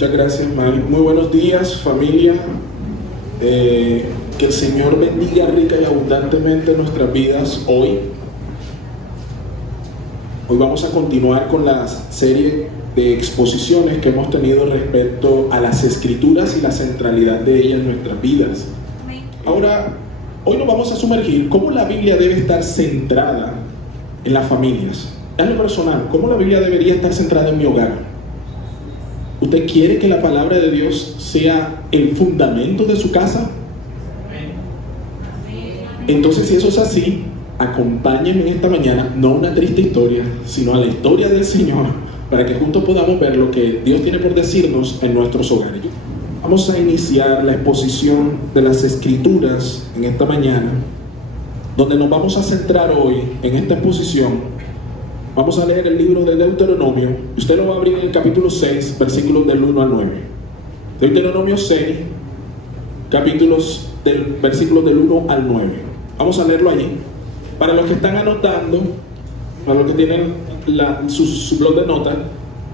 Muchas gracias, Mari. Muy buenos días, familia. Que el Señor bendiga rica y abundantemente nuestras vidas hoy. Hoy vamos a continuar con la serie de exposiciones que hemos tenido respecto a las Escrituras y la centralidad de ellas en nuestras vidas. Ahora, hoy nos vamos a sumergir cómo la Biblia debe estar centrada en las familias. En lo personal, ¿cómo la Biblia debería estar centrada en mi hogar? ¿Usted quiere que la palabra de Dios sea el fundamento de su casa? Entonces, si eso es así, acompáñenme esta mañana, no a una triste historia, sino a la historia del Señor, para que juntos podamos ver lo que Dios tiene por decirnos en nuestros hogares. Vamos a iniciar la exposición de las Escrituras en esta mañana, donde nos vamos a centrar hoy en esta exposición. Vamos a leer el libro de Deuteronomio. Usted lo va a abrir en el capítulo 6, versículos del 1 al 9. Deuteronomio 6, versículos del 1 al 9. Vamos a leerlo allí. Para los que están anotando, para los que tienen su blog de notas,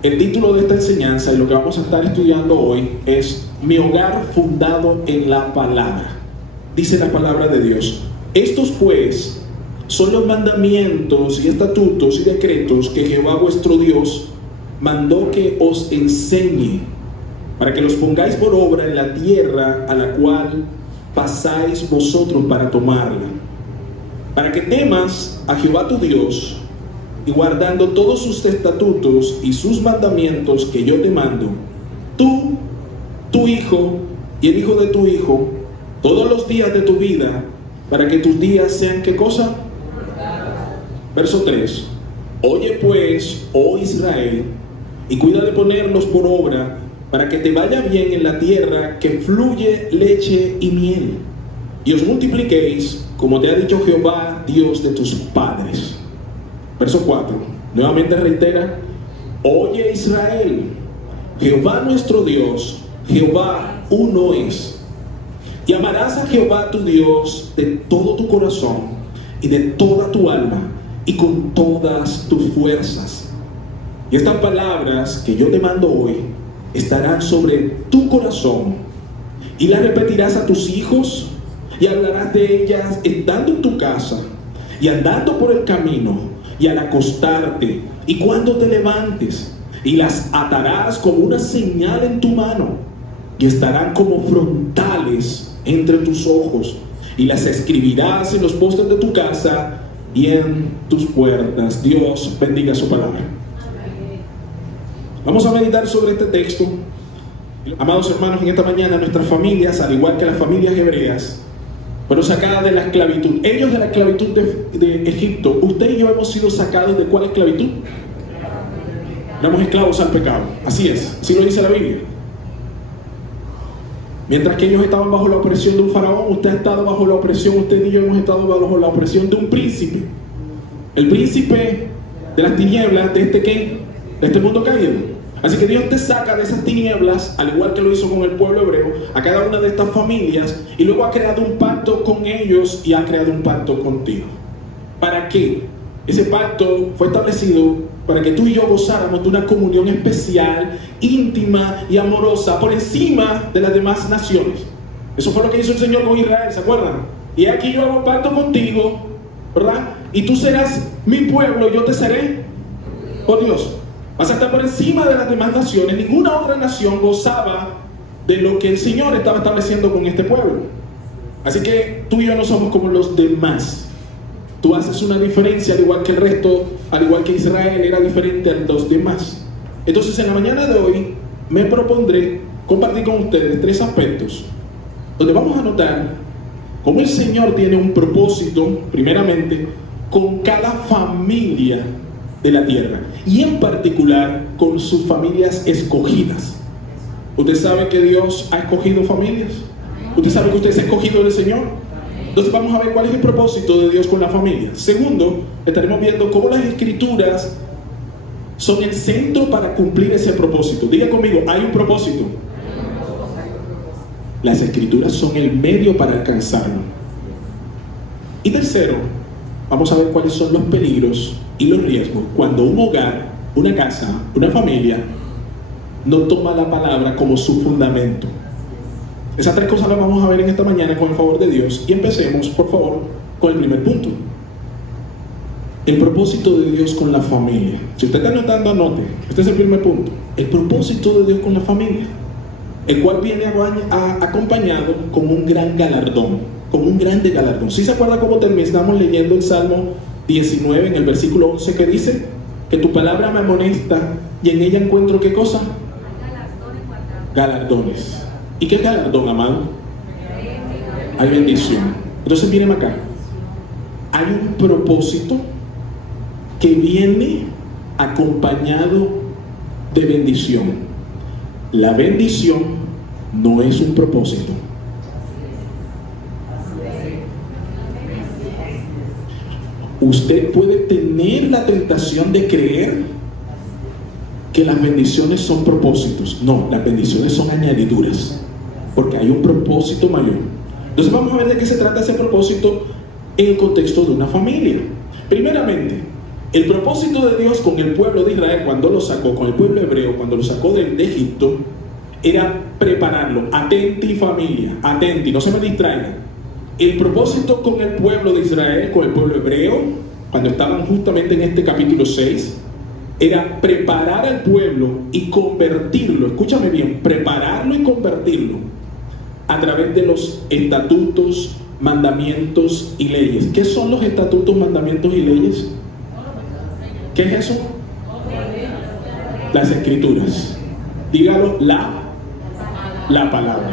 el título de esta enseñanza y lo que vamos a estar estudiando hoy es Mi hogar fundado en la palabra. Dice la palabra de Dios: estos pues son los mandamientos y estatutos y decretos que Jehová vuestro Dios mandó que os enseñe, para que los pongáis por obra en la tierra a la cual pasáis vosotros para tomarla, para que temas a Jehová tu Dios, y guardando todos sus estatutos y sus mandamientos que yo te mando, tú, tu hijo y el hijo de tu hijo, todos los días de tu vida, para que tus días sean, ¿qué cosa? Verso 3. Oye pues, oh Israel, y cuida de ponerlos por obra, para que te vaya bien en la tierra que fluye leche y miel, y os multipliquéis, como te ha dicho Jehová, Dios de tus padres. Verso 4. Nuevamente reitera: oye Israel, Jehová nuestro Dios, Jehová uno es. Y amarás a Jehová tu Dios de todo tu corazón y de toda tu alma y con todas tus fuerzas. Y estas palabras que yo te mando hoy estarán sobre tu corazón, y las repetirás a tus hijos, y hablarás de ellas estando en tu casa, y andando por el camino, y al acostarte, y cuando te levantes, y las atarás como una señal en tu mano, y estarán como frontales entre tus ojos, y las escribirás en los postes de tu casa y en tus puertas. Dios bendiga su palabra. Vamos a meditar sobre este texto. Amados hermanos, en esta mañana nuestras familias, al igual que las familias hebreas, fueron sacadas de la esclavitud. Ellos de la esclavitud de Egipto. Usted y yo hemos sido sacados de ¿cuál esclavitud? Éramos esclavos al pecado. Así es, así lo dice la Biblia. Mientras que ellos estaban bajo la opresión de un faraón, usted ha estado bajo la opresión, usted y yo hemos estado bajo la opresión de un príncipe. El príncipe de las tinieblas de este mundo caído. Así que Dios te saca de esas tinieblas, al igual que lo hizo con el pueblo hebreo, a cada una de estas familias, y luego ha creado un pacto con ellos y ha creado un pacto contigo. ¿Para qué? Ese pacto fue establecido para que tú y yo gozáramos de una comunión especial, íntima y amorosa por encima de las demás naciones. Eso fue lo que hizo el Señor con Israel, ¿se acuerdan? Y aquí yo hago pacto contigo, ¿verdad? Y tú serás mi pueblo, yo te seré por Dios. Vas a estar por encima de las demás naciones. Ninguna otra nación gozaba de lo que el Señor estaba estableciendo con este pueblo. Así que tú y yo no somos como los demás. Tú haces una diferencia, al igual que el resto, al igual que Israel era diferente a los demás. Entonces, en la mañana de hoy me propondré compartir con ustedes 3 aspectos donde vamos a notar cómo el Señor tiene un propósito, primeramente, con cada familia de la tierra, y en particular con sus familias escogidas. ¿Usted sabe que Dios ha escogido familias? ¿Usted sabe que usted es escogido del Señor? Entonces vamos a ver cuál es el propósito de Dios con la familia. Segundo, estaremos viendo cómo las Escrituras son el centro para cumplir ese propósito. Diga conmigo, hay un propósito. Las Escrituras son el medio para alcanzarlo. Y tercero, vamos a ver cuáles son los peligros y los riesgos cuando un hogar, una casa, una familia no toma la palabra como su fundamento. Esas tres cosas las vamos a ver en esta mañana con el favor de Dios. Y empecemos, por favor, con el primer punto. El propósito de Dios con la familia. Si usted está anotando, anote. Este es el primer punto. El propósito de Dios con la familia, el cual viene acompañado con un gran galardón, con un grande galardón. ¿Sí se acuerda cómo terminamos leyendo el Salmo 19 en el versículo 11 que dice que tu palabra me amonesta y en ella encuentro ¿qué cosa? Galardones. ¿Y qué galardón, amado? Hay bendición. Entonces miren acá, hay un propósito que viene acompañado de bendición. La bendición no es un propósito. Usted puede tener la tentación de creer que las bendiciones son propósitos. No, las bendiciones son añadiduras, porque hay un propósito mayor. Entonces vamos a ver de qué se trata ese propósito en el contexto de una familia. Primeramente, el propósito de Dios con el pueblo de Israel cuando lo sacó, con el pueblo hebreo cuando lo sacó de Egipto, era prepararlo. Atenti, familia, atenti, no se me distraigan. El propósito con el pueblo de Israel, con el pueblo hebreo, cuando estaban justamente en este capítulo 6, era preparar al pueblo y convertirlo, escúchame bien, prepararlo y convertirlo a través de los estatutos, mandamientos y leyes. ¿Qué son los estatutos, mandamientos y leyes? ¿Qué es eso? Las escrituras. Dígalo, la palabra.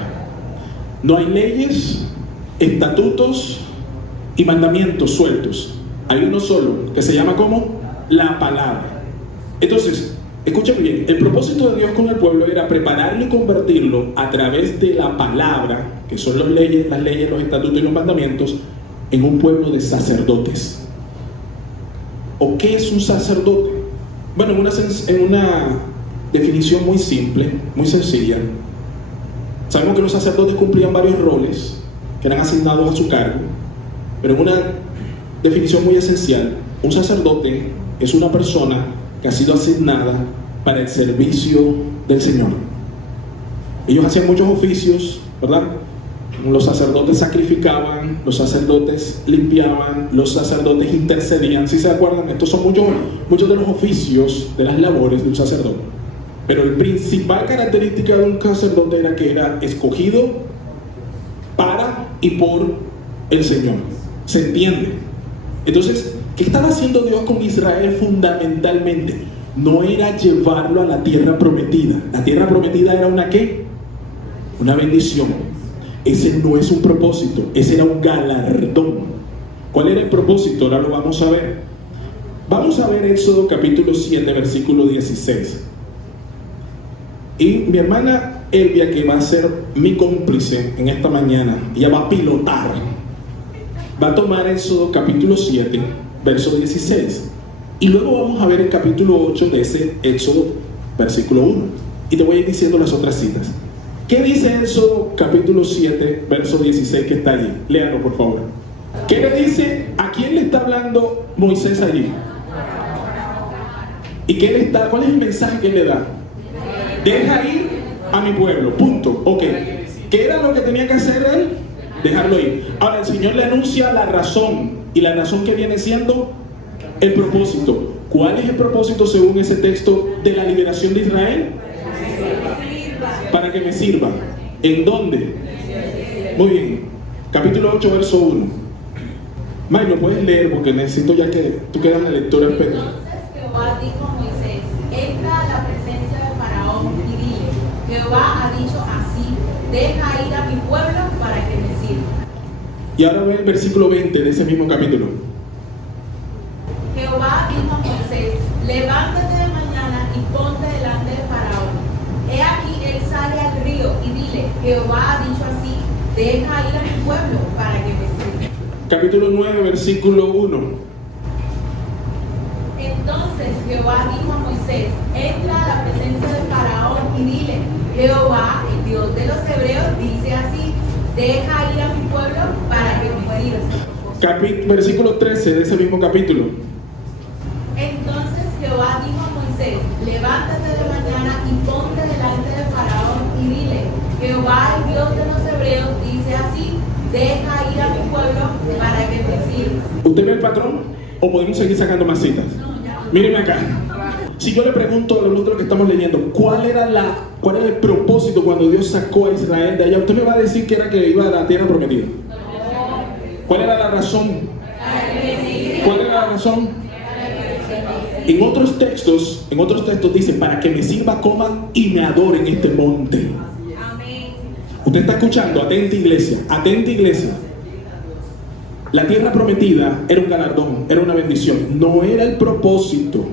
No hay leyes, estatutos y mandamientos sueltos. Hay uno solo, que se llama ¿cómo? La palabra. Entonces, escúchame bien, el propósito de Dios con el pueblo era prepararlo y convertirlo a través de la palabra, que son las leyes, los estatutos y los mandamientos, en un pueblo de sacerdotes. ¿O qué es un sacerdote? Bueno, en una definición muy simple, muy sencilla, sabemos que los sacerdotes cumplían varios roles que eran asignados a su cargo, pero en una definición muy esencial, un sacerdote es una persona que ha sido asignada para el servicio del Señor. Ellos hacían muchos oficios, ¿verdad? Los sacerdotes sacrificaban, los sacerdotes limpiaban, los sacerdotes intercedían. ¿Sí se acuerdan? Estos son muchos de los oficios, de las labores de un sacerdote. Pero la principal característica de un sacerdote era que era escogido para y por el Señor. ¿Se entiende? Entonces, ¿qué estaba haciendo Dios con Israel fundamentalmente? No era llevarlo a la tierra prometida. La tierra prometida era una ¿qué? Una bendición. Ese no es un propósito, ese era un galardón. ¿Cuál era el propósito? Ahora lo vamos a ver. Vamos a ver Éxodo capítulo 7, versículo 16. Y mi hermana Elvia, que va a ser mi cómplice en esta mañana, ella va a pilotar. Va a tomar Éxodo capítulo 7, verso 16. Y luego vamos a ver el capítulo 8 de ese Éxodo, versículo 1. Y te voy a ir diciendo las otras citas. ¿Qué dice Éxodo capítulo 7, verso 16 que está allí? Léalo, por favor. ¿Qué le dice? ¿A quién le está hablando Moisés allí? ¿Y qué le está? ¿Cuál es el mensaje que le da? Deja ir a mi pueblo, punto. Ok. ¿Qué era lo que tenía que hacer él? Dejarlo ir. Ahora el Señor le anuncia la razón. ¿Y la razón que viene siendo? El propósito. ¿Cuál es el propósito según ese texto de la liberación de Israel? Para que me sirva. ¿En dónde? Muy bien. Capítulo 8, verso 1. May, ¿lo puedes leer? Porque necesito ya que tú quedas la lectura. Entonces Jehová dijo a Moisés: entra a la presencia de Faraón y dile: Jehová ha dicho así, deja ir a mi pueblo para que me sirva. Y ahora ve el versículo 20 de ese mismo capítulo. Jehová dijo a Moisés: levántate de mañana y ponte delante de Faraón. He aquí él sale al río y dile: Jehová ha dicho así, deja ir a mi pueblo para que me sirva. Capítulo 9, versículo 1. Entonces Jehová dijo a Moisés: entra a la presencia de Faraón y dile: Jehová, el Dios de los hebreos, dice así, deja ir a mi pueblo para que me sirva. Versículo 13 de ese mismo capítulo. Entonces Jehová dijo a Moisés: levántate de mañana y ponte delante ¿Usted ve el patrón? ¿O podemos seguir sacando más citas? Mírenme acá. Si yo le pregunto a los otros que estamos leyendo, ¿cuál era el propósito cuando Dios sacó a Israel de allá? Usted me va a decir que era que iba a la tierra prometida. ¿Cuál era la razón? ¿Cuál era la razón? En otros textos dice, para que me sirva, coman y me adoren este monte. Usted está escuchando, atenta iglesia, atenta iglesia. La tierra prometida era un galardón, era una bendición, no era el propósito.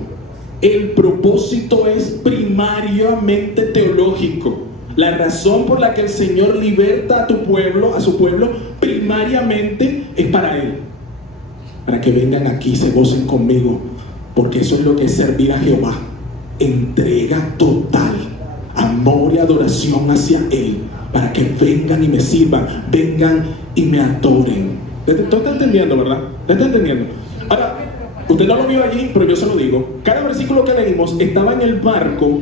El propósito es primariamente teológico. La razón por la que el Señor liberta a su pueblo, primariamente es para Él. Para que vengan aquí y se gocen conmigo, porque eso es lo que es servir a Jehová. Entrega total, amor y adoración hacia Él, para que vengan y me sirvan, vengan y me adoren. ¿Usted está entendiendo, verdad? ¿Usted está entendiendo? Ahora, usted no lo vio allí, pero yo se lo digo. Cada versículo que leímos estaba en el marco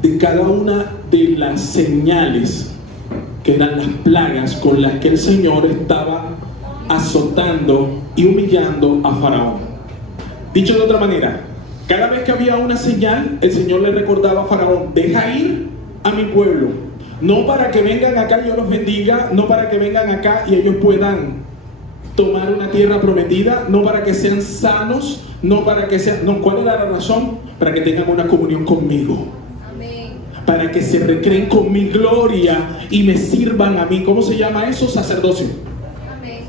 de cada una de las señales que eran las plagas con las que el Señor estaba azotando y humillando a Faraón. Dicho de otra manera, cada vez que había una señal, el Señor le recordaba a Faraón: deja ir a mi pueblo, no para que vengan acá y yo los bendiga, no para que vengan acá y ellos puedan tomar una tierra prometida, no para que sean sanos, no para que sean... No, ¿cuál era la razón? Para que tengan una comunión conmigo. Amén. Para que se recreen con mi gloria y me sirvan a mí. ¿Cómo se llama eso? Sacerdocio. Amén.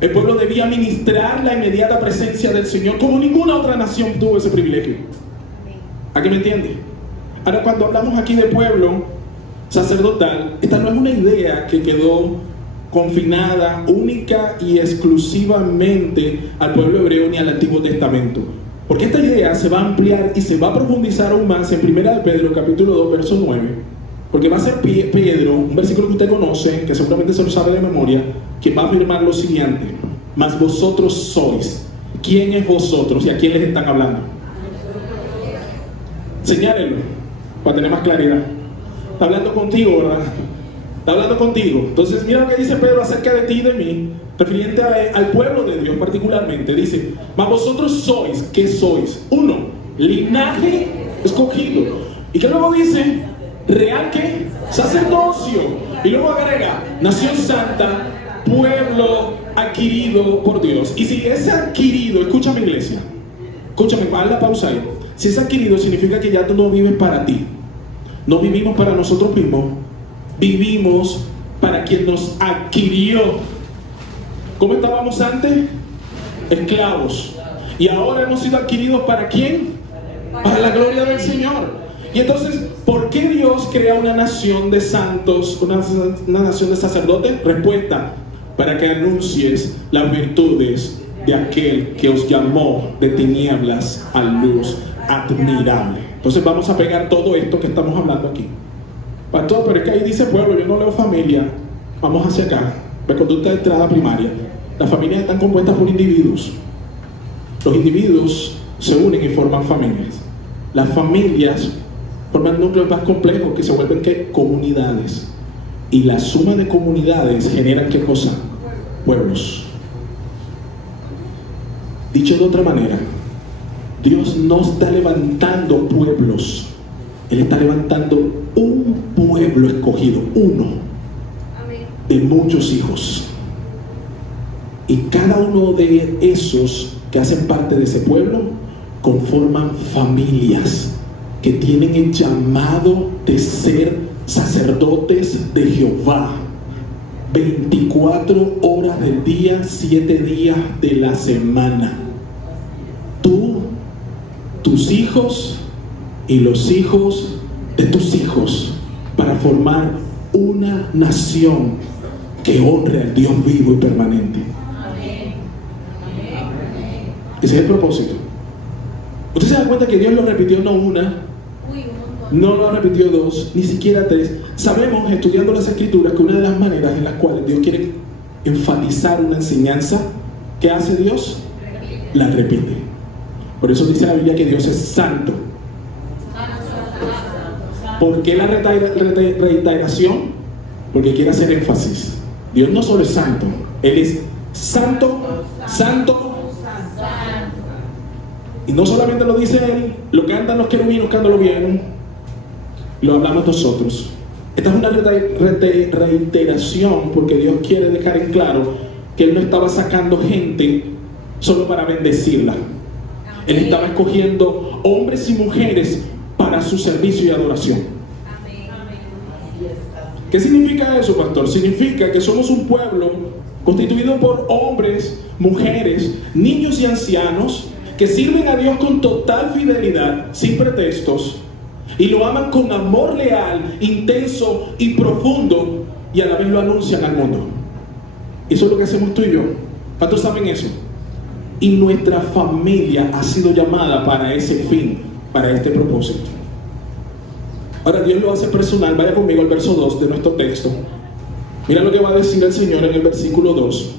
El pueblo debía ministrar la inmediata presencia del Señor como ninguna otra nación tuvo ese privilegio. Amén. ¿A qué me entiende? Ahora, cuando hablamos aquí de pueblo sacerdotal, esta no es una idea que quedó confinada única y exclusivamente al pueblo hebreo ni al Antiguo Testamento, porque esta idea se va a ampliar y se va a profundizar aún más en 1 de Pedro capítulo 2 verso 9, porque va a ser Pedro, un versículo que usted conoce, que seguramente se lo sabe de memoria, que va a afirmar lo siguiente: mas vosotros sois. ¿Quién es vosotros y a quién les están hablando? Señálenlo para tener más claridad. Está hablando contigo, ¿verdad? Está hablando contigo. Entonces mira lo que dice Pedro acerca de ti y de mí, refiriente al pueblo de Dios particularmente. Dice: mas vosotros sois. ¿Qué sois? Uno, linaje escogido. ¿Y qué luego dice? Real, ¿qué? Sacerdocio. Y luego agrega: nación santa, pueblo adquirido por Dios. Y si es adquirido, escúchame iglesia, escúchame, haz la pausa ahí. Si es adquirido, significa que ya tú no vives para ti. No vivimos para nosotros mismos, vivimos para quien nos adquirió. ¿Cómo estábamos antes? Esclavos. Y ahora hemos sido adquiridos ¿para quién? Para la gloria del Señor. Y entonces, ¿por qué Dios crea una nación de santos, una nación de sacerdotes? Respuesta: para que anuncies las virtudes de aquel que os llamó de tinieblas a luz admirable. Entonces vamos a pegar todo esto que estamos hablando aquí. Pastor, pero es que ahí dice pueblo, yo no leo familia. Vamos hacia acá. La conducta de entrada primaria. Las familias están compuestas por individuos. Los individuos se unen y forman familias. Las familias forman núcleos más complejos que se vuelven ¿qué? Comunidades. Y la suma de comunidades generan ¿qué cosa? Pueblos. Dicho de otra manera, Dios no está levantando pueblos. Él está levantando un pueblo escogido, uno de muchos hijos. Y cada uno de esos que hacen parte de ese pueblo conforman familias que tienen el llamado de ser sacerdotes de Jehová. 24 horas del día, 7 días de la semana. Tú, tus hijos y los hijos de tus hijos, para formar una nación que honre al Dios vivo y permanente. Ese es el propósito. Usted se da cuenta que Dios lo repitió no una, no lo repitió dos, ni siquiera tres. Sabemos, estudiando las Escrituras, que una de las maneras en las cuales Dios quiere enfatizar una enseñanza, ¿qué hace Dios? La repite. Por eso dice la Biblia que Dios es santo. ¿Por qué la reiteración? Porque quiere hacer énfasis. Dios no solo es santo, Él es santo, santo. Y no solamente lo dice Él, lo cantan los querubines cuando lo vieron, lo hablamos nosotros. Esta es una reiteración porque Dios quiere dejar en claro que Él no estaba sacando gente solo para bendecirla. Él estaba escogiendo hombres y mujeres para su servicio y adoración. ¿Qué significa eso, pastor? Significa que somos un pueblo constituido por hombres, mujeres, niños y ancianos que sirven a Dios con total fidelidad, sin pretextos, y lo aman con amor leal, intenso y profundo, y a la vez lo anuncian al mundo. Eso es lo que hacemos tú y yo. ¿Cuántos saben eso? Y nuestra familia ha sido llamada para ese fin, para este propósito. Ahora Dios lo hace personal. Vaya conmigo al verso 2 de nuestro texto. Mira lo que va a decir el Señor en el versículo 2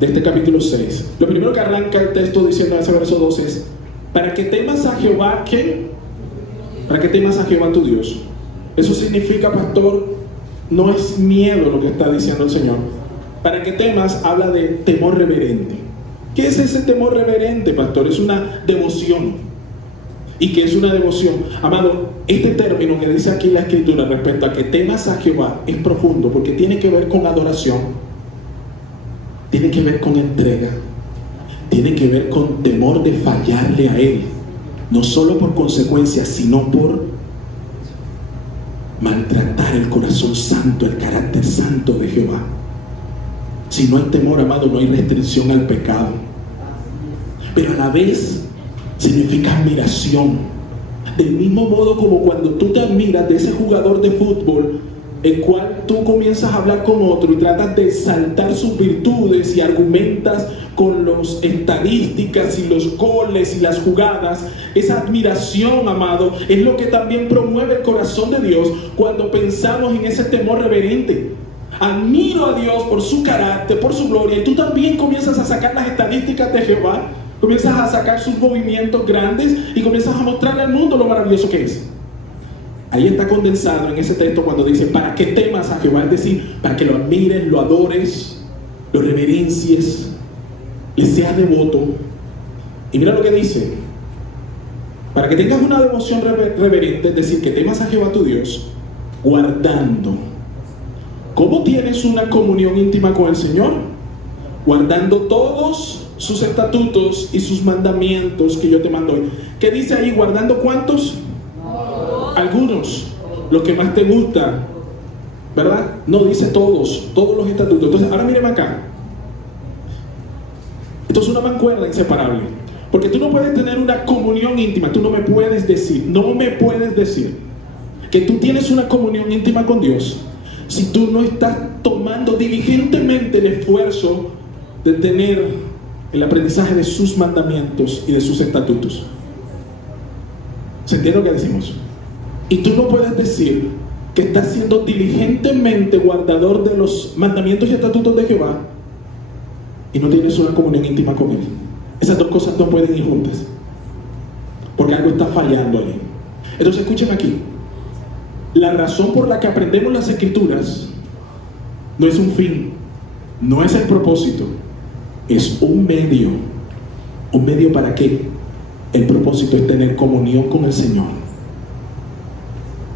de este capítulo 6. Lo primero que arranca el texto diciendo en ese verso 2 es: para que temas a Jehová, ¿qué? Para que temas a Jehová tu Dios. Eso significa, pastor, no es miedo lo que está diciendo el Señor. Para que temas habla de temor reverente. ¿Qué es ese temor reverente, pastor? Es una devoción. ¿Y qué es una devoción? Amado, este término que dice aquí la Escritura respecto a que temas a Jehová es profundo porque tiene que ver con adoración, tiene que ver con entrega, tiene que ver con temor de fallarle a Él, no solo por consecuencias, sino por maltratar el corazón santo, el carácter santo de Jehová. Si no hay temor, amado, no hay restricción al pecado. Pero a la vez significa admiración. Del mismo modo como cuando tú te admiras de ese jugador de fútbol, el cual tú comienzas a hablar con otro y tratas de exaltar sus virtudes y argumentas con las estadísticas y los goles y las jugadas. Esa admiración, amado, es lo que también promueve el corazón de Dios cuando pensamos en ese temor reverente. Admiro a Dios por su carácter, por su gloria, y tú también comienzas a sacar las estadísticas de Jehová, comienzas a sacar sus movimientos grandes y comienzas a mostrarle al mundo lo maravilloso que es. Ahí está condensado en ese texto cuando dice: para que temas a Jehová, es decir, para que lo admires, lo adores, lo reverencies, le seas devoto. Y mira lo que dice: para que tengas una devoción reverente, es decir, que temas a Jehová tu Dios, guardando. ¿Cómo tienes una comunión íntima con el Señor? Guardando todos sus estatutos y sus mandamientos que yo te mando hoy. ¿Qué dice ahí? ¿Guardando cuántos? Algunos, los que más te gustan, ¿verdad? No, dice todos los estatutos. Entonces, ahora míreme acá. Esto es una mancuerna inseparable. Porque tú no puedes tener una comunión íntima. Tú no me puedes decir que tú tienes una comunión íntima con Dios si tú no estás tomando diligentemente el esfuerzo de tener el aprendizaje de sus mandamientos y de sus estatutos. ¿Se entiende lo que decimos? Y tú no puedes decir que estás siendo diligentemente guardador de los mandamientos y estatutos de Jehová y no tienes una comunión íntima con Él. Esas dos cosas no pueden ir juntas, porque algo está fallando ahí. Entonces escuchen aquí. La razón por la que aprendemos las Escrituras no es un fin, no es el propósito, es un medio. ¿Un medio para qué? El propósito es tener comunión con el Señor.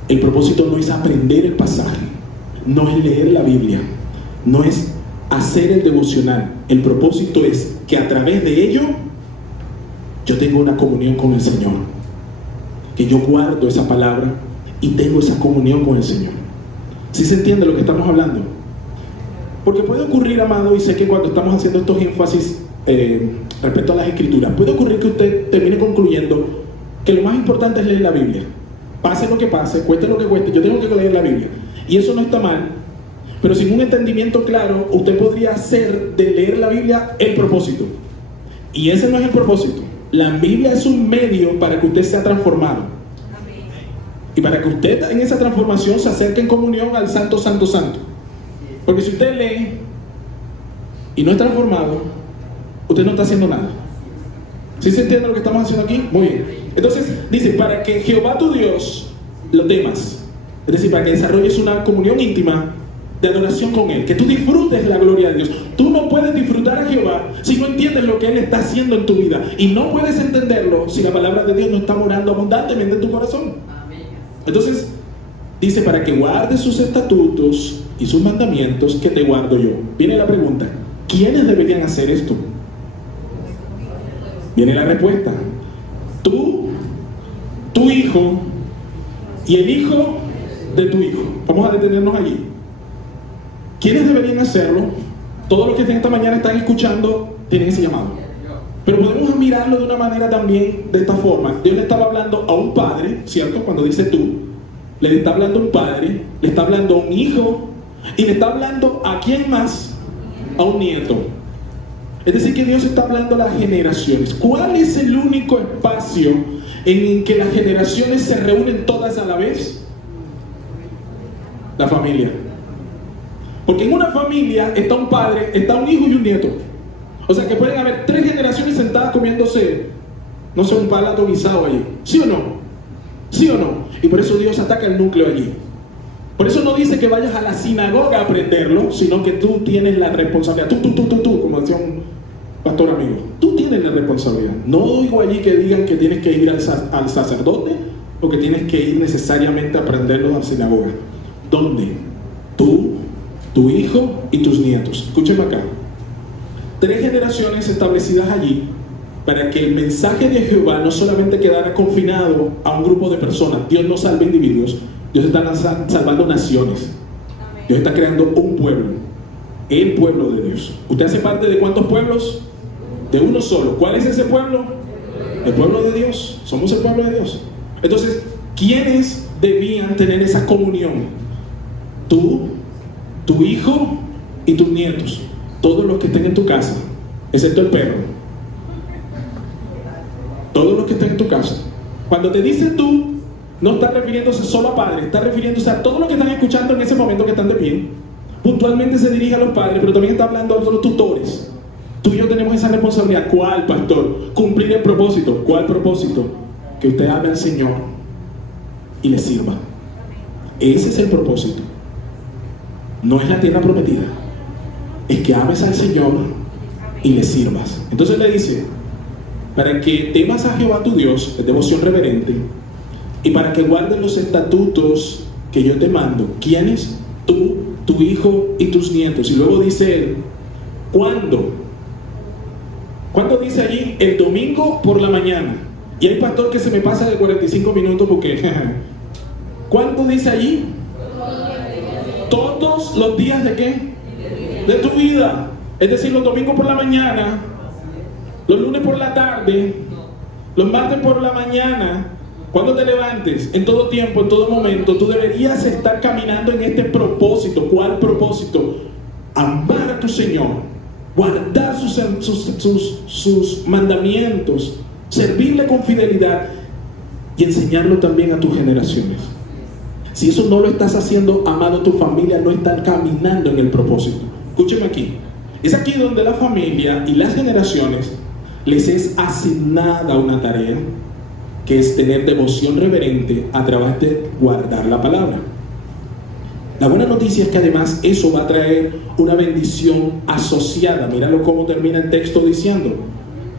El propósito no es aprender el pasaje, no es leer la Biblia, no es hacer el devocional. El propósito es que a través de ello yo tengo una comunión con el Señor, que yo guardo esa palabra y tengo esa comunión con el Señor. ¿Sí se entiende lo que estamos hablando? Porque puede ocurrir, amado, y sé que cuando estamos haciendo estos énfasis respecto a las Escrituras, puede ocurrir que usted termine concluyendo que lo más importante es leer la Biblia. Pase lo que pase, cueste lo que cueste, yo tengo que leer la Biblia. Y eso no está mal, pero sin un entendimiento claro, usted podría hacer de leer la Biblia el propósito. Y ese no es el propósito. La Biblia es un medio para que usted sea transformado. Y para que usted en esa transformación se acerque en comunión al Santo, Santo, Santo. Porque si usted lee y no es transformado, usted no está haciendo nada. ¿Sí se entiende lo que estamos haciendo aquí? Muy bien. Entonces dice: para que Jehová tu Dios lo temas. Es decir, para que desarrolles una comunión íntima de adoración con Él, que tú disfrutes la gloria de Dios. Tú no puedes disfrutar a Jehová si no entiendes lo que Él está haciendo en tu vida, y no puedes entenderlo si la palabra de Dios no está morando abundantemente en tu corazón. Entonces dice, para que guardes sus estatutos y sus mandamientos que te guardo yo. Viene la pregunta, ¿quiénes deberían hacer esto? Viene la respuesta, tú, tu hijo y el hijo de tu hijo. Vamos a detenernos allí. ¿Quiénes deberían hacerlo? Todos los que esta mañana están escuchando tienen ese llamado. Pero podemos mirarlo de una manera también de esta forma. Dios le estaba hablando a un padre, ¿cierto? Cuando dice tú, le está hablando a un padre, le está hablando a un hijo, y le está hablando ¿a quién más? A un nieto. Es decir, que Dios está hablando a las generaciones. ¿Cuál es el único espacio en que las generaciones se reúnen todas a la vez? La familia. Porque en una familia está un padre, está un hijo y un nieto. O sea que pueden haber 3 generaciones sentadas comiéndose, no sé, un plato guisado allí. ¿Sí o no? ¿Sí o no? Y por eso Dios ataca el núcleo allí. Por eso no dice que vayas a la sinagoga a aprenderlo, sino que tú tienes la responsabilidad. Tú, como decía un pastor amigo. Tú tienes la responsabilidad. No oigo allí que digan que tienes que ir al sacerdote o que tienes que ir necesariamente a aprenderlo a la sinagoga. ¿Dónde? Tú, tu hijo y tus nietos. Escúcheme acá. 3 generaciones establecidas allí para que el mensaje de Jehová no solamente quedara confinado a un grupo de personas. Dios no salva individuos, Dios está salvando naciones. Dios está creando un pueblo, el pueblo de Dios. ¿Usted hace parte de cuántos pueblos? De uno solo. ¿Cuál es ese pueblo? El pueblo de Dios. Somos el pueblo de Dios. Entonces, ¿quiénes debían tener esa comunión? Tú, tu hijo y tus nietos. Todos los que estén en tu casa, excepto el perro. Todos los que estén en tu casa. Cuando te dice tú, no está refiriéndose solo a padres, está refiriéndose a todos los que están escuchando en ese momento que están de pie. Puntualmente se dirige a los padres, pero también está hablando a los tutores. Tú y yo tenemos esa responsabilidad. ¿Cuál, pastor? Cumplir el propósito. ¿Cuál propósito? Que usted ame al Señor y le sirva. Ese es el propósito. No es la tierra prometida. Es que ames al Señor y le sirvas. Entonces le dice, para que temas a Jehová tu Dios, de devoción reverente, y para que guardes los estatutos que yo te mando. ¿Quiénes? Tú, tu hijo y tus nietos. Y luego dice él, ¿cuándo? ¿Cuándo dice allí? El domingo por la mañana. Y hay pastor que se me pasa de 45 minutos porque ¿cuándo dice allí? Todos los días de qué? De tu vida. Es decir, los domingos por la mañana, los lunes por la tarde, los martes por la mañana. Cuando te levantes, en todo tiempo, en todo momento, tú deberías estar caminando en este propósito. ¿Cuál propósito? Amar a tu Señor, guardar sus mandamientos, servirle con fidelidad y enseñarlo también a tus generaciones. Si eso no lo estás haciendo, amado, tu familia no está caminando en el propósito. Escúcheme aquí. Es aquí donde la familia y las generaciones les es asignada una tarea, que es tener devoción reverente a través de guardar la palabra. La buena noticia es que además eso va a traer una bendición asociada. Míralo cómo termina el texto diciendo,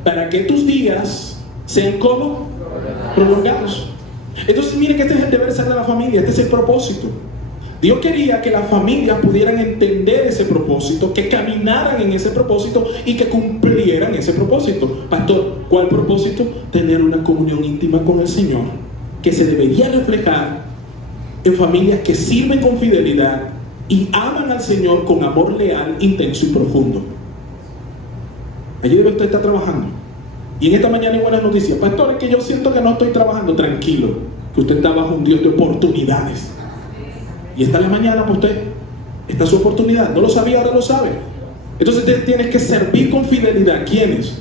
para que tus días sean como prolongados. Entonces mire que este es el deber ser de la familia, este es el propósito. Dios quería que las familias pudieran entender ese propósito, que caminaran en ese propósito y que cumplieran ese propósito. Pastor, ¿cuál propósito? Tener una comunión íntima con el Señor, que se debería reflejar en familias que sirven con fidelidad y aman al Señor con amor leal, intenso y profundo. Allí debe usted estar trabajando. Y en esta mañana hay buenas noticias. Pastor, es que yo siento que no estoy trabajando. Tranquilo, que usted está bajo un Dios de oportunidades. Y esta es la mañana para usted. Esta es su oportunidad. No lo sabía, ahora lo sabe. Entonces usted tiene que servir con fidelidad. ¿Quiénes?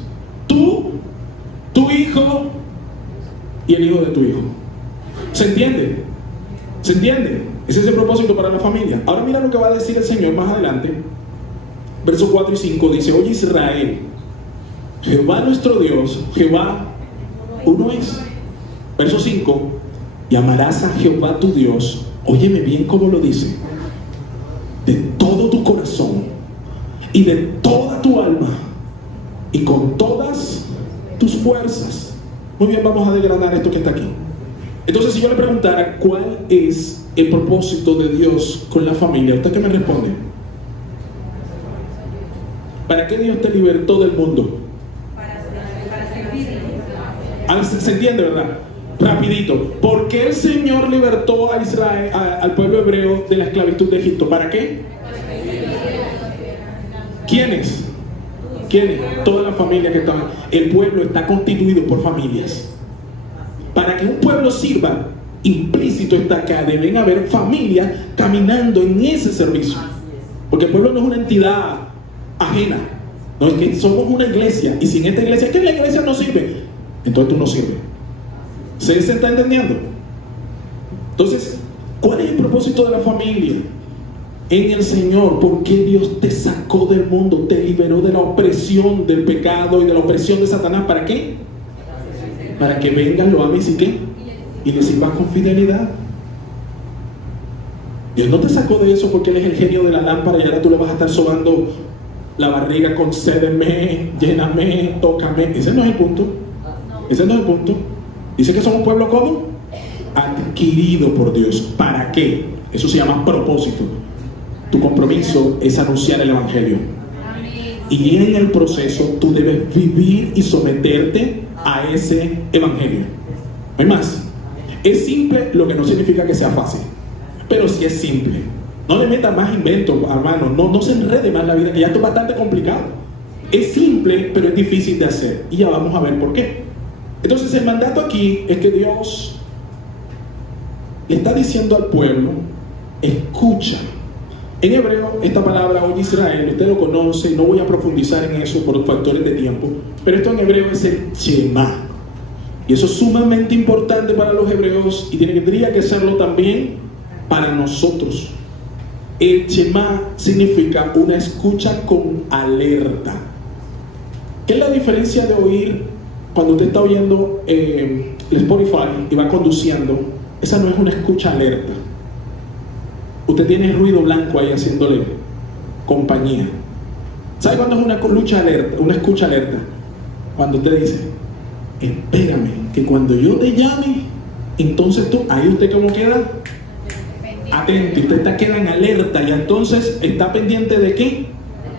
Tú, tu hijo y el hijo de tu hijo. ¿Se entiende? ¿Se entiende? Ese es el propósito para la familia. Ahora mira lo que va a decir el Señor más adelante. Versos 4 y 5 dice, oye Israel, Jehová nuestro Dios, Jehová uno es. Verso 5, y amarás a Jehová tu Dios. Óyeme bien cómo lo dice. de todo tu corazón y de toda tu alma y con todas tus fuerzas. Muy bien, vamos a desgranar esto que está aquí. Entonces, si yo le preguntara cuál es el propósito de Dios con la familia, ¿usted qué me responde? ¿Para qué Dios te libertó del mundo? Para servirle. ¿Se entiende, verdad? Rapidito. ¿Por qué el Señor libertó a Israel, al pueblo hebreo de la esclavitud de Egipto? ¿Para qué? ¿Quiénes? ¿Quiénes? Toda la familia que estaba. El pueblo está constituido por familias. Para que un pueblo sirva, implícito está acá, deben haber familias caminando en ese servicio. Porque el pueblo no es una entidad ajena. No, es que somos una iglesia. Y sin esta iglesia, ¿qué la iglesia no sirve? Entonces tú no sirves. ¿Se está entendiendo? Entonces, ¿cuál es el propósito de la familia? En el Señor. ¿Por qué Dios te sacó del mundo? Te liberó de la opresión del pecado y de la opresión de Satanás. ¿Para qué? Para que vengan, lo ames y qué, y le sirvas con fidelidad. Dios no te sacó de eso porque Él es el genio de la lámpara y ahora tú le vas a estar sobando la barriga con cédeme, lléname, tócame. Ese no es el punto. Ese no es el punto. Dice que somos un pueblo ¿cómo? Adquirido por Dios. ¿Para qué? Eso se llama propósito. Tu compromiso es anunciar el Evangelio. Y en el proceso tú debes vivir y someterte a ese Evangelio. No hay más. Es simple, lo que no significa que sea fácil, pero sí es simple. No le metas más inventos, hermano. No se enrede más la vida, que ya esto es bastante complicado. Es simple, pero es difícil de hacer. Y ya vamos a ver por qué. Entonces el mandato aquí es que Dios le está diciendo al pueblo, escucha. En hebreo, esta palabra, oye Israel, usted lo conoce, no voy a profundizar en eso por factores de tiempo, pero esto en hebreo es el Shema. Y eso es sumamente importante para los hebreos y tendría que serlo también para nosotros. El Shema significa una escucha con alerta. ¿Qué es la diferencia de oír cuando usted está oyendo el Spotify y va conduciendo? Esa no es una escucha alerta. Usted tiene ruido blanco ahí haciéndole compañía. ¿Sabe cuándo es una lucha alerta, una escucha alerta? Cuando usted dice, espérame, que cuando yo te llame, entonces tú, ahí usted cómo queda, atento, usted queda en alerta y entonces está pendiente de ¿qué?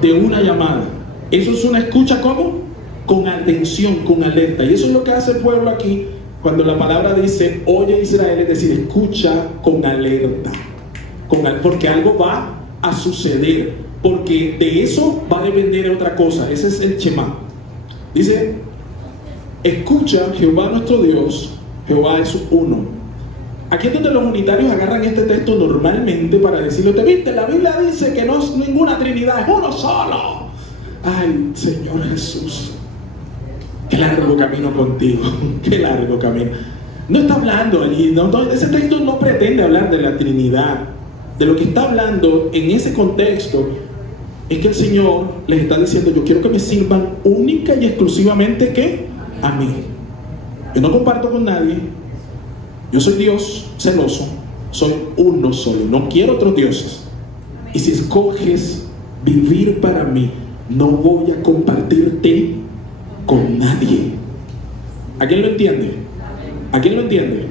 De una llamada. Eso es una escucha ¿cómo? Con atención, con alerta. Y eso es lo que hace el pueblo aquí cuando la palabra dice, oye Israel, es decir, escucha con alerta. Porque algo va a suceder, porque de eso va a depender otra cosa. Ese es el Shema. Dice, escucha Jehová nuestro Dios, Jehová es uno. Aquí es donde los unitarios agarran este texto normalmente para decirle, ¿te viste? La Biblia dice que no es ninguna trinidad, es uno solo. Ay, Señor Jesús, qué largo camino contigo, qué largo camino. No está hablando allí, ese texto no pretende hablar de la Trinidad. De lo que está hablando en ese contexto es que el Señor les está diciendo, yo quiero que me sirvan única y exclusivamente ¿qué? A mí. Yo no comparto con nadie. Yo soy Dios celoso, soy uno solo, no quiero otros dioses. Y si escoges vivir para mí, no voy a compartirte con nadie. ¿A quién lo entiende? ¿A quién lo entiende?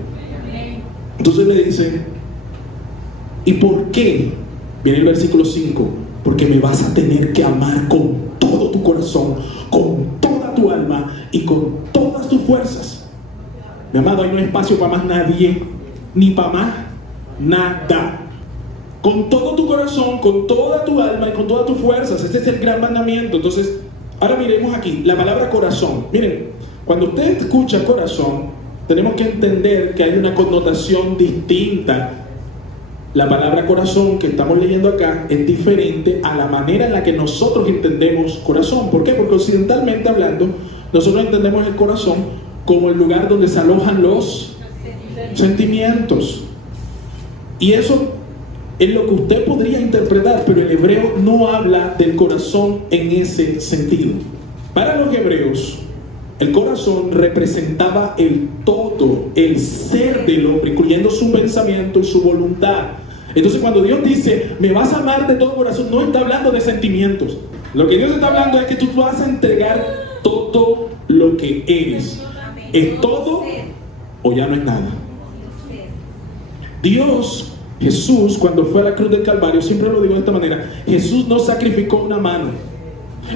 Entonces le dice, ¿y por qué? Viene el versículo 5, porque me vas a tener que amar con todo tu corazón, con toda tu alma y con todas tus fuerzas. Mi amado, ahí no hay espacio para más nadie, ni para más nada. Con todo tu corazón, con toda tu alma y con todas tus fuerzas. Este es el gran mandamiento. Entonces, ahora miremos aquí, la palabra corazón. Miren, cuando usted escucha corazón, tenemos que entender que hay una connotación distinta. La palabra corazón que estamos leyendo acá es diferente a la manera en la que nosotros entendemos corazón. ¿Por qué? Porque occidentalmente hablando, nosotros entendemos el corazón como el lugar donde se alojan los sentimientos. Y eso es lo que usted podría interpretar, pero el hebreo no habla del corazón en ese sentido. Para los hebreos, el corazón representaba el todo, el ser del hombre, incluyendo su pensamiento y su voluntad. Entonces cuando Dios dice, me vas a amar de todo corazón, no está hablando de sentimientos. Lo que Dios está hablando es que tú vas a entregar todo lo que eres. ¿Es todo o ya no es nada? Dios, Jesús, cuando fue a la cruz del Calvario, siempre lo digo de esta manera, Jesús no sacrificó una mano.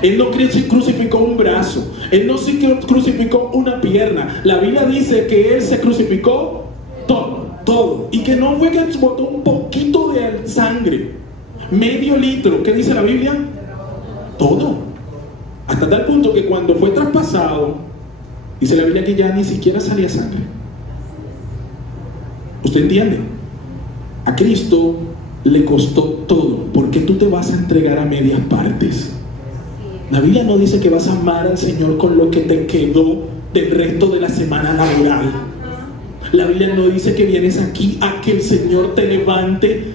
Él no crucificó un brazo. Él no crucificó una pierna. La Biblia dice que Él se crucificó todo. Y que no fue que botó un poquito de sangre. Medio litro. ¿Qué dice la Biblia? Todo. Hasta tal punto que cuando fue traspasado, dice la Biblia que ya ni siquiera salía sangre. ¿Usted entiende? A Cristo le costó todo. ¿Por qué tú te vas a entregar a medias partes? La Biblia no dice que vas a amar al Señor con lo que te quedó del resto de la semana laboral. La Biblia no dice que vienes aquí a que el Señor te levante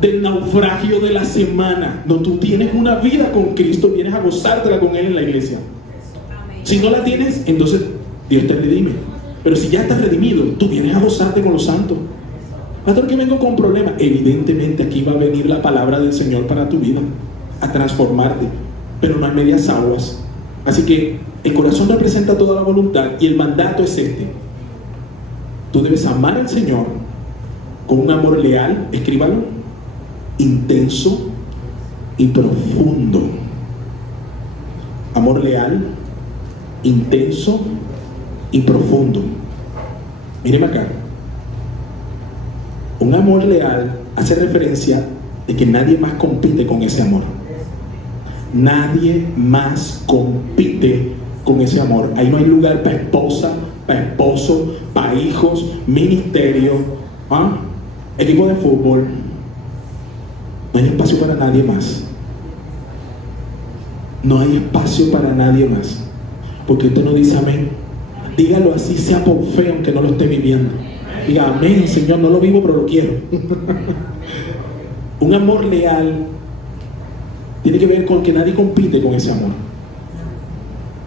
del naufragio de la semana. No, tú tienes una vida con Cristo, vienes a gozártela con Él en la iglesia. Si no la tienes, entonces Dios te redime. Pero si ya estás redimido, tú vienes a gozarte con los santos. Pastor, que vengo con problemas. Evidentemente aquí va a venir la palabra del Señor para tu vida, a transformarte. Pero no hay medias aguas. Así que el corazón representa toda la voluntad y el mandato es este. Tú debes amar al Señor con un amor leal, escríbalo, intenso y profundo. Amor leal, intenso y profundo. Míreme acá. Un amor leal hace referencia de que nadie más compite con ese amor. Nadie más compite con ese amor. Ahí no hay lugar para esposa, para esposo, para hijos, ministerio, equipo de fútbol. No hay espacio para nadie más. No hay espacio para nadie más. Porque usted no dice amén. Dígalo así, sea por fe, aunque no lo esté viviendo. Diga amén, Señor, no lo vivo, pero lo quiero. Un amor leal tiene que ver con que nadie compite con ese amor.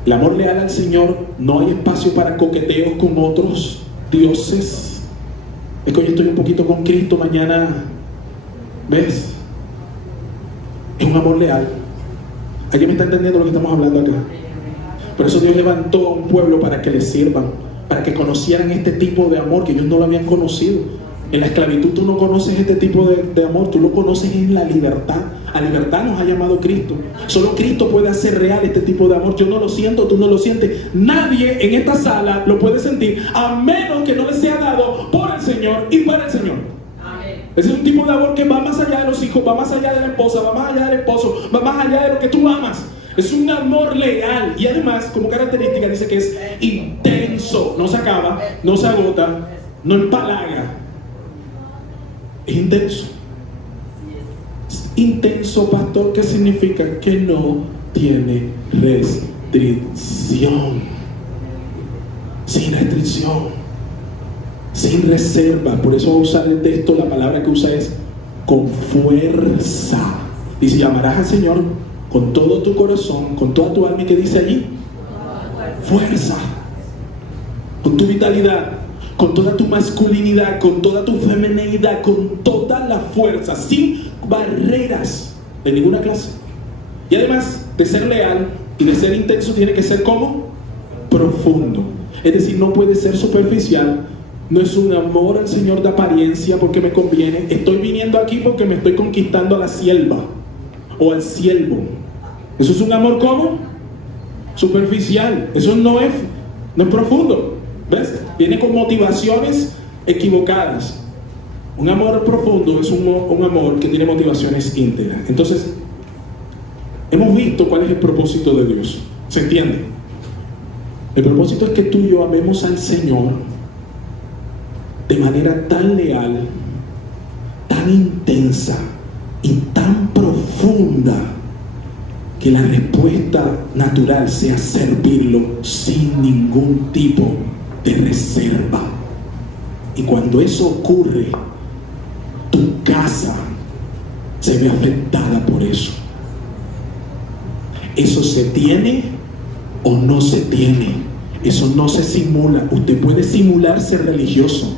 El amor leal al Señor, no hay espacio para coqueteos con otros dioses. Es que hoy estoy un poquito con Cristo, mañana, ¿ves? Es un amor leal. ¿Alguien me está entendiendo lo que estamos hablando acá? Por eso Dios levantó a un pueblo para que les sirvan, para que conocieran este tipo de amor que ellos no lo habían conocido. En la esclavitud tú no conoces este tipo de amor, tú lo conoces en la libertad. A libertad nos ha llamado Cristo. Solo Cristo puede hacer real este tipo de amor. Yo no lo siento, tú no lo sientes. Nadie en esta sala lo puede sentir, a menos que no le sea dado por el Señor y para el Señor. Amén. Ese es un tipo de amor que va más allá de los hijos, va más allá de la esposa, va más allá del esposo, va más allá de lo que tú amas. Es un amor leal y además, como característica, dice que es intenso. No se acaba, no se agota, no empalaga. Es intenso. Intenso, pastor, ¿qué significa? Que no tiene restricción. Sin restricción. Sin reserva. Por eso va a usar el texto, la palabra que usa es con fuerza. Dice, llamarás al Señor con todo tu corazón, con toda tu alma. ¿Y qué dice allí? Fuerza. Con tu vitalidad, con toda tu masculinidad, con toda tu feminidad, con toda la fuerza, sin barreras de ninguna clase. Y además de ser leal y de ser intenso, tiene que ser como profundo. Es decir, no puede ser superficial. No es un amor al Señor de apariencia porque me conviene. Estoy viniendo aquí porque me estoy conquistando a la sierva o al siervo. Eso es un amor como superficial. Eso no es profundo. ¿Ves? Viene con motivaciones equivocadas. Un amor profundo es un amor que tiene motivaciones íntegras. Entonces, hemos visto cuál es el propósito de Dios. ¿Se entiende? El propósito es que tú y yo amemos al Señor de manera tan leal, tan intensa y tan profunda que la respuesta natural sea servirlo sin ningún tipo de reserva. Y cuando eso ocurre, tu casa se ve afectada por eso. Eso se tiene o no se tiene. Eso no se simula. Usted puede simular ser religioso.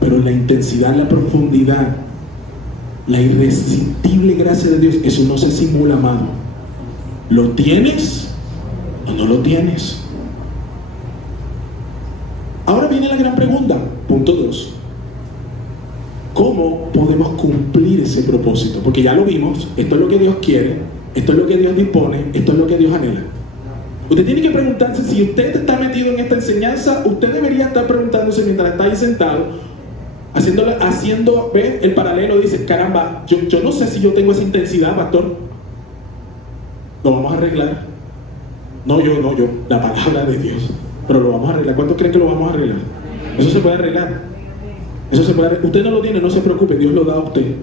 Pero la intensidad, la profundidad, la irresistible gracia de Dios, eso no se simula, amado. ¿Lo tienes o no lo tienes? Ahora viene la gran pregunta, punto 2. ¿Cómo podemos cumplir ese propósito? Porque ya lo vimos, esto es lo que Dios quiere, esto es lo que Dios dispone, esto es lo que Dios anhela. Usted tiene que preguntarse, si usted está metido en esta enseñanza, usted debería estar preguntándose mientras está ahí sentado, haciendo, ¿ve? El paralelo, dice, caramba, yo no sé si yo tengo esa intensidad, pastor. Lo vamos a arreglar. No yo, la palabra de Dios. Pero lo vamos a arreglar. ¿Cuántos creen que lo vamos a arreglar? Eso se puede arreglar. Eso se puede arreglar. Usted no lo tiene, no se preocupe, Dios lo da a usted.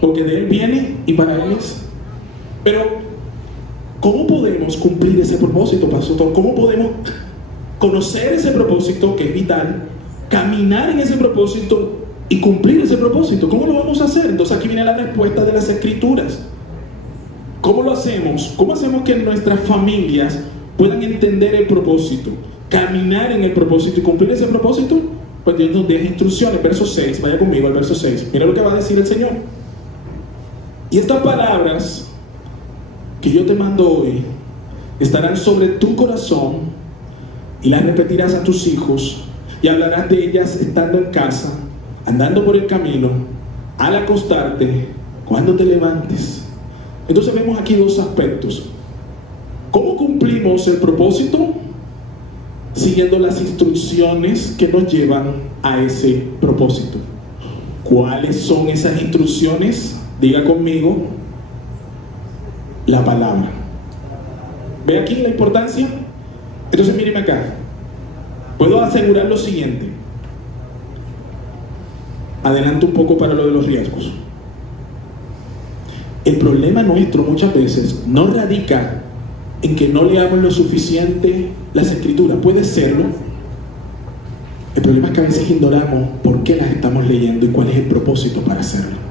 Porque de Él viene y para Él es. Pero, ¿cómo podemos cumplir ese propósito, pastor? ¿Cómo podemos conocer ese propósito que es vital, caminar en ese propósito y cumplir ese propósito? ¿Cómo lo vamos a hacer? Entonces aquí viene la respuesta de las Escrituras. ¿Cómo lo hacemos? ¿Cómo hacemos que nuestras familias puedan entender el propósito, caminar en el propósito y cumplir ese propósito? Pues Dios nos deja instrucciones. Verso 6, vaya conmigo al verso 6. Mira lo que va a decir el Señor. Y estas palabras que yo te mando hoy estarán sobre tu corazón y las repetirás a tus hijos y hablarás de ellas estando en casa, andando por el camino, al acostarte, cuando te levantes. Entonces vemos aquí dos aspectos. ¿Cómo cumplimos el propósito? Siguiendo las instrucciones que nos llevan a ese propósito. ¿Cuáles son esas instrucciones? Diga conmigo, la palabra. ¿Ve aquí la importancia? Entonces míreme acá. Puedo asegurar lo siguiente. Adelanto un poco para lo de los riesgos. El problema nuestro muchas veces no radica en que no leamos lo suficiente las Escrituras. Puede serlo. El problema es que a veces ignoramos por qué las estamos leyendo y cuál es el propósito para hacerlo.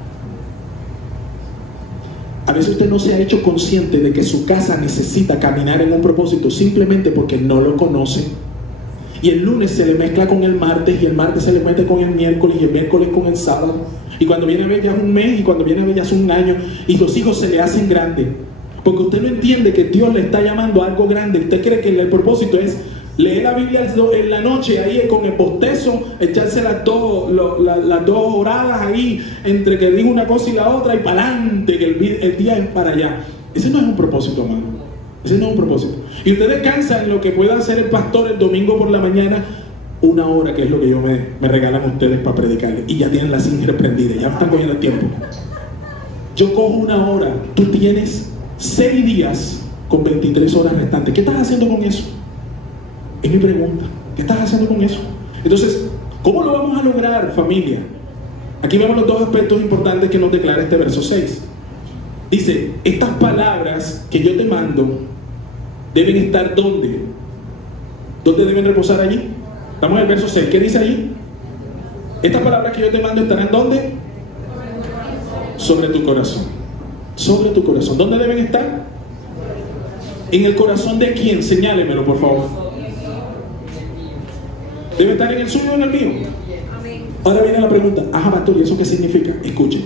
A veces usted no se ha hecho consciente de que su casa necesita caminar en un propósito simplemente porque no lo conoce. Y el lunes se le mezcla con el martes, y el martes se le mete con el miércoles, y el miércoles con el sábado. Y cuando viene a ver ya es un mes, y cuando viene a ver ya es un año, y los hijos se le hacen grandes. Porque usted no entiende que Dios le está llamando a algo grande. Usted cree que el propósito es leer la Biblia en la noche, ahí con el bostezo, echarse las dos oradas ahí, entre que diga una cosa y la otra, y para adelante, que el día es para allá. Ese no es un propósito, hermano. Ese no es un propósito. Y usted descansa en lo que pueda hacer el pastor el domingo por la mañana, una hora, que es lo que yo me regalan ustedes para predicarles, y ya tienen la cinta prendida, ya están cogiendo el tiempo. Yo cojo una hora, tú tienes 6 días con 23 horas restantes. ¿Qué estás haciendo con eso? Es mi pregunta. ¿Qué estás haciendo con eso? Entonces, ¿cómo lo vamos a lograr, familia? Aquí vemos los dos aspectos importantes que nos declara este verso 6. Dice, estas palabras que yo te mando deben estar ¿dónde? ¿Dónde deben reposar allí? Estamos en el verso 6. ¿Qué dice allí? Estas palabras que yo te mando estarán ¿dónde? Sobre tu corazón. Sobre tu corazón. ¿Dónde deben estar? ¿En el corazón de quién? Señálemelo, por favor. ¿Debe estar en el suyo o en el mío? Ahora viene la pregunta. Ajá, pastor, ¿y eso qué significa? Escuchen.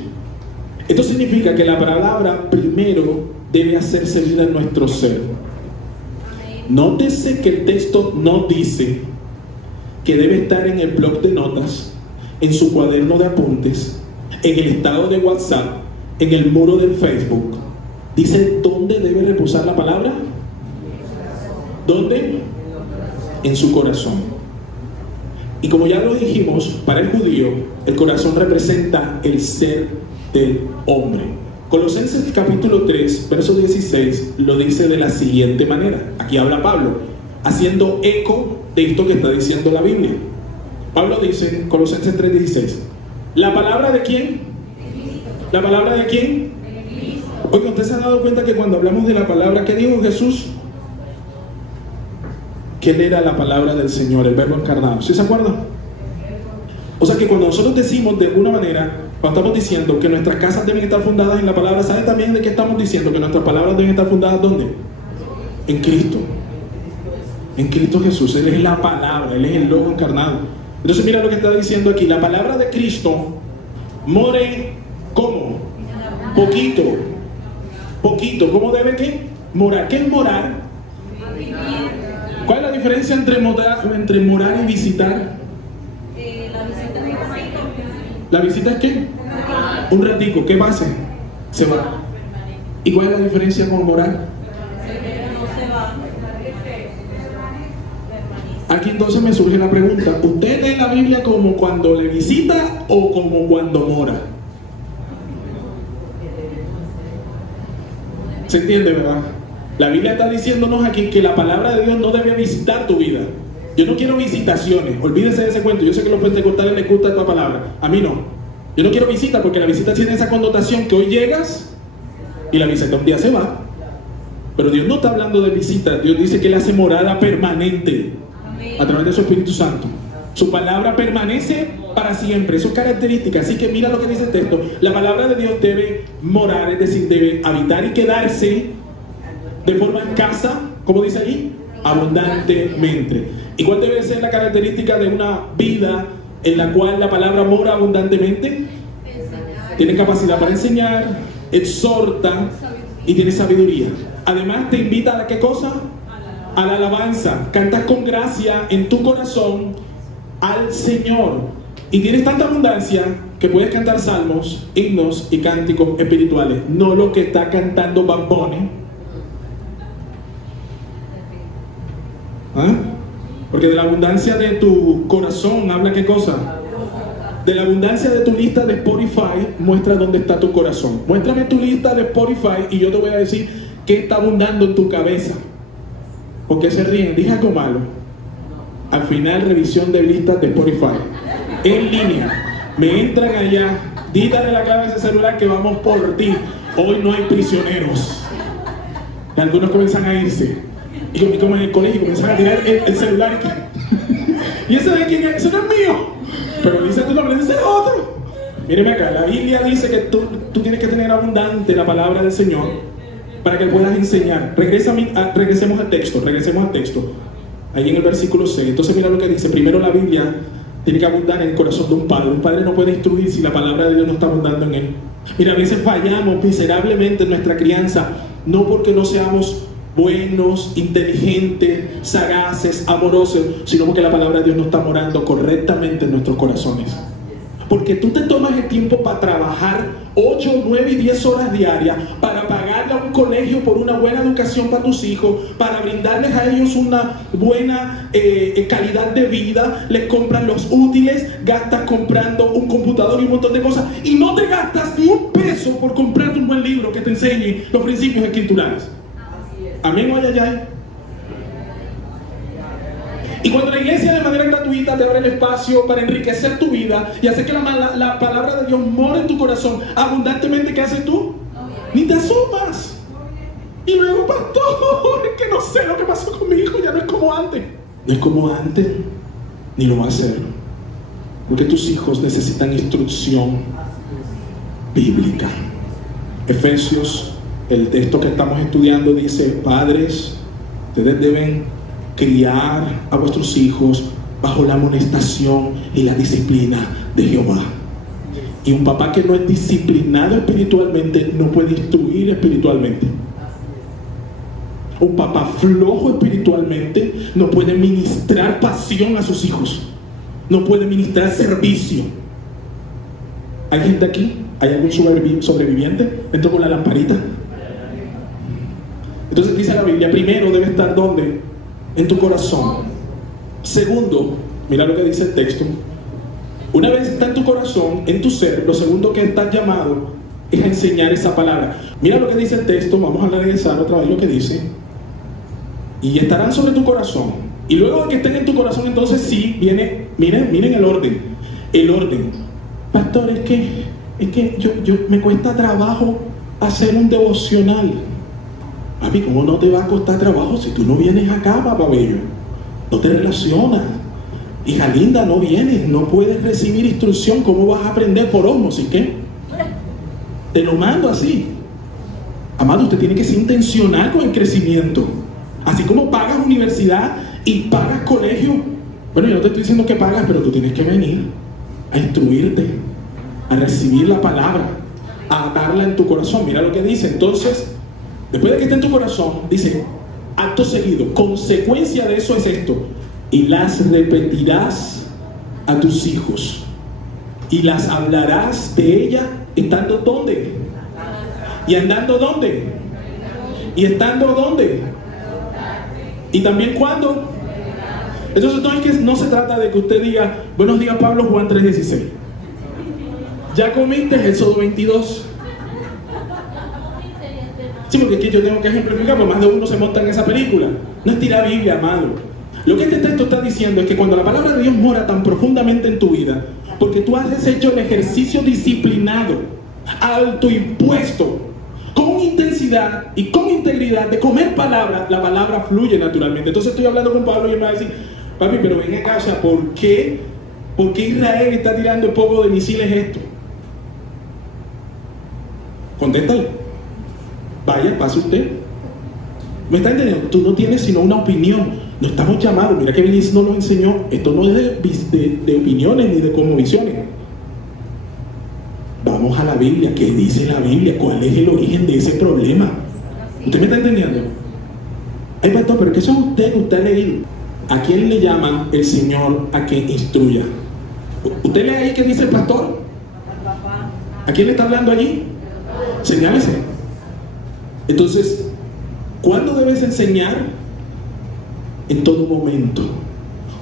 Esto significa que la palabra primero debe hacerse vida en nuestro ser. Nótese que el texto no dice que debe estar en el bloc de notas, en su cuaderno de apuntes, en el estado de WhatsApp, en el muro del Facebook. Dice, ¿dónde debe reposar la palabra? ¿Dónde? En su corazón. Y como ya lo dijimos, para el judío, el corazón representa el ser del hombre. Colosenses capítulo 3, verso 16, lo dice de la siguiente manera. Aquí habla Pablo, haciendo eco de esto que está diciendo la Biblia. Pablo dice, Colosenses 3, 16, ¿la palabra de quién? ¿La palabra de quién? Oiga, ¿usted se ha dado cuenta que cuando hablamos de la palabra, ¿qué dijo Jesús? Que Él era la palabra del Señor, el verbo encarnado. ¿Sí se acuerdan? O sea que cuando nosotros decimos de alguna manera, cuando estamos diciendo que nuestras casas deben estar fundadas en la palabra, ¿sabe también de qué estamos diciendo? Que nuestras palabras deben estar fundadas ¿dónde? En Cristo. En Cristo Jesús. Él es la palabra, Él es el logo encarnado. Entonces mira lo que está diciendo aquí. La palabra de Cristo more, ¿cómo? Poquito. Poquito. ¿Cómo debe qué? Morar. ¿Qué es morar? ¿Cuál es la diferencia entre morar y visitar? ¿La visita es qué? Un ratico. ¿Qué va a hacer? Se va. ¿Y cuál es la diferencia con morar? Aquí entonces me surge la pregunta: ¿usted lee la Biblia como cuando le visita o como cuando mora? ¿Se entiende, verdad? La Biblia está diciéndonos aquí que la palabra de Dios no debe visitar tu vida. Yo no quiero visitaciones, olvídese de ese cuento. Yo sé que a los pentecostales les gusta esta palabra, a mí no. Yo no quiero visita porque la visita tiene esa connotación que hoy llegas y la visita un día se va. Pero Dios no está hablando de visita. Dios dice que Él hace morada permanente a través de su Espíritu Santo. Su palabra permanece para siempre. Eso es característica. Así que mira lo que dice el texto. La palabra de Dios debe morar, es decir, debe habitar y quedarse de forma escasa, como dice allí, abundantemente. ¿Y cuál debe ser la característica de una vida en la cual la palabra mora abundantemente? Tiene capacidad para enseñar, exhorta y tiene sabiduría. Además te invita a ¿qué cosa? A la alabanza. Cantas con gracia en tu corazón al Señor. Y tienes tanta abundancia que puedes cantar salmos, himnos y cánticos espirituales. No lo que está cantando Bad Bunny. ¿Ah? Porque de la abundancia de tu corazón habla ¿qué cosa? De la abundancia de tu lista de Spotify muestra dónde está tu corazón. Muéstrame tu lista de Spotify y yo te voy a decir qué está abundando en tu cabeza. ¿Por qué se ríen? Dije algo malo. Al final, revisión de listas de Spotify en línea. Me entran allá, dítale la clave de ese celular que vamos por ti. Hoy no hay prisioneros. Y algunos comienzan a irse. Y como en el colegio comienzan a tirar el celular. ¿Y ese de quién es? Ese no es mío. Pero dice tu nombre, dice otro. Míreme acá, la Biblia dice que tú tienes que tener abundante la palabra del Señor para que puedas enseñar. Regresemos al texto. Ahí en el versículo 6. Entonces mira lo que dice. Primero la Biblia tiene que abundar en el corazón de un padre. Un padre no puede instruir si la palabra de Dios no está abundando en él. Mira, a veces fallamos miserablemente en nuestra crianza, no porque no seamos buenos, inteligentes, sagaces, amorosos, sino porque la palabra de Dios no está morando correctamente en nuestros corazones. Porque tú te tomas el tiempo para trabajar 8, 9 y 10 horas diarias, para pagarle a un colegio por una buena educación para tus hijos, para brindarles a ellos una buena calidad de vida, les compras los útiles, gastas comprando un computador y un montón de cosas, y no te gastas ni un peso por comprarte un buen libro que te enseñe los principios escriturales. Amén, oye, ya. Y cuando la iglesia de manera gratuita te abre el espacio para enriquecer tu vida y hacer que la palabra de Dios more en tu corazón abundantemente, ¿qué haces tú? Ni te asomas. Y luego, pastor, es que no sé lo que pasó con mi hijo, ya no es como antes. No es como antes, ni lo va a ser. Porque tus hijos necesitan instrucción bíblica. Efesios, el texto que estamos estudiando, dice: padres, ustedes deben criar a vuestros hijos bajo la amonestación y la disciplina de Jehová. Y un papá que no es disciplinado espiritualmente no puede instruir espiritualmente. Un papá flojo espiritualmente no puede ministrar pasión a sus hijos, no puede ministrar servicio. ¿Hay gente aquí? ¿Hay algún sobreviviente? ¿Entró con la lamparita? Entonces dice la Biblia, primero debe estar ¿dónde? En tu corazón. Segundo, mira lo que dice el texto. Una vez está en tu corazón, en tu ser, lo segundo que estás llamado es a enseñar esa palabra. Mira lo que dice el texto, vamos a regresar otra vez lo que dice. Y estarán sobre tu corazón. Y luego de que estén en tu corazón, entonces sí, viene, miren el orden. El orden. Pastor, es que yo me cuesta trabajo hacer un devocional. Papi, ¿cómo no te va a costar trabajo si tú no vienes acá, papá bello? No te relacionas. Hija linda, no vienes, no puedes recibir instrucción. ¿Cómo vas a aprender por ósmosis? ¿Qué? Te lo mando así. Amado, usted tiene que ser intencional con el crecimiento. Así como pagas universidad y pagas colegio, Bueno, yo no te estoy diciendo que pagas, pero tú tienes que venir a instruirte, a recibir la palabra, a atarla en tu corazón. Mira lo que dice. Entonces, después de que esté en tu corazón, dice, acto seguido, consecuencia de eso es esto: y las repetirás a tus hijos, y las hablarás de ella, estando ¿dónde? Y andando ¿dónde? Y estando ¿dónde? Y también ¿cuándo? Entonces no se trata de que usted diga, buenos días Pablo, Juan 3:16. ¿Ya comiste? Éxodo 22. Sí, porque aquí yo tengo que ejemplificar, pues más de uno se monta en esa película. No es tirar Biblia, amado. Lo que este texto está diciendo es que cuando la palabra de Dios mora tan profundamente en tu vida, porque tú has hecho el ejercicio disciplinado, autoimpuesto, con intensidad y con integridad de comer palabra, la palabra fluye naturalmente. Entonces estoy hablando con Pablo y él me va a decir, papi, pero ven acá, o sea, ¿por qué Israel está tirando el poco de misiles esto? Contéstale. Vaya, pase usted. ¿Me está entendiendo? Tú no tienes sino una opinión. No estamos llamados. Mira que Bilis no nos enseñó. Esto no es de opiniones ni de convicciones. Vamos a la Biblia. ¿Qué dice la Biblia? ¿Cuál es el origen de ese problema? ¿Usted me está entendiendo? Ay, pastor, pero ¿qué eso usted ha leído? ¿A quién le llama el Señor a que instruya? ¿Usted lee ahí qué dice el pastor? ¿A quién le está hablando allí? Señálese. Entonces, ¿cuándo debes enseñar? En todo momento.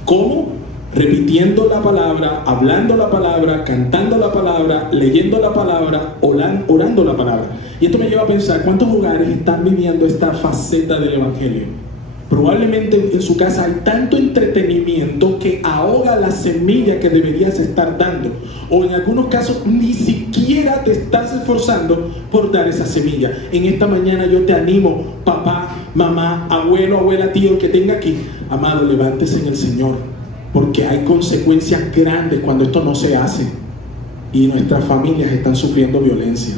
¿Cómo? Repitiendo la palabra, hablando la palabra, cantando la palabra, leyendo la palabra, orando la palabra. Y esto me lleva a pensar, ¿cuántos hogares están viviendo esta faceta del Evangelio? Probablemente en su casa hay tanto entretenimiento que ahoga la semilla que deberías estar dando. O en algunos casos ni siquiera te estás esforzando por dar esa semilla. En esta mañana yo te animo, papá, mamá, abuelo, abuela, tío, que tenga aquí. Amado, levántese en el Señor, porque hay consecuencias grandes cuando esto no se hace. Y nuestras familias están sufriendo violencia.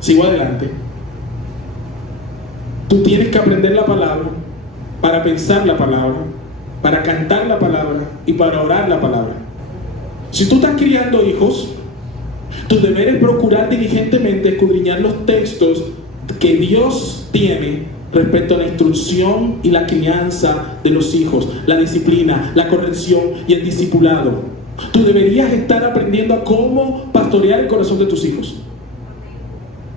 Sigo adelante. Tú tienes que aprender la palabra, para pensar la palabra, para cantar la palabra y para orar la palabra. Si tú estás criando hijos, tu deber es procurar diligentemente escudriñar los textos que Dios tiene respecto a la instrucción y la crianza de los hijos, la disciplina, la corrección y el discipulado. Tú deberías estar aprendiendo a cómo pastorear el corazón de tus hijos.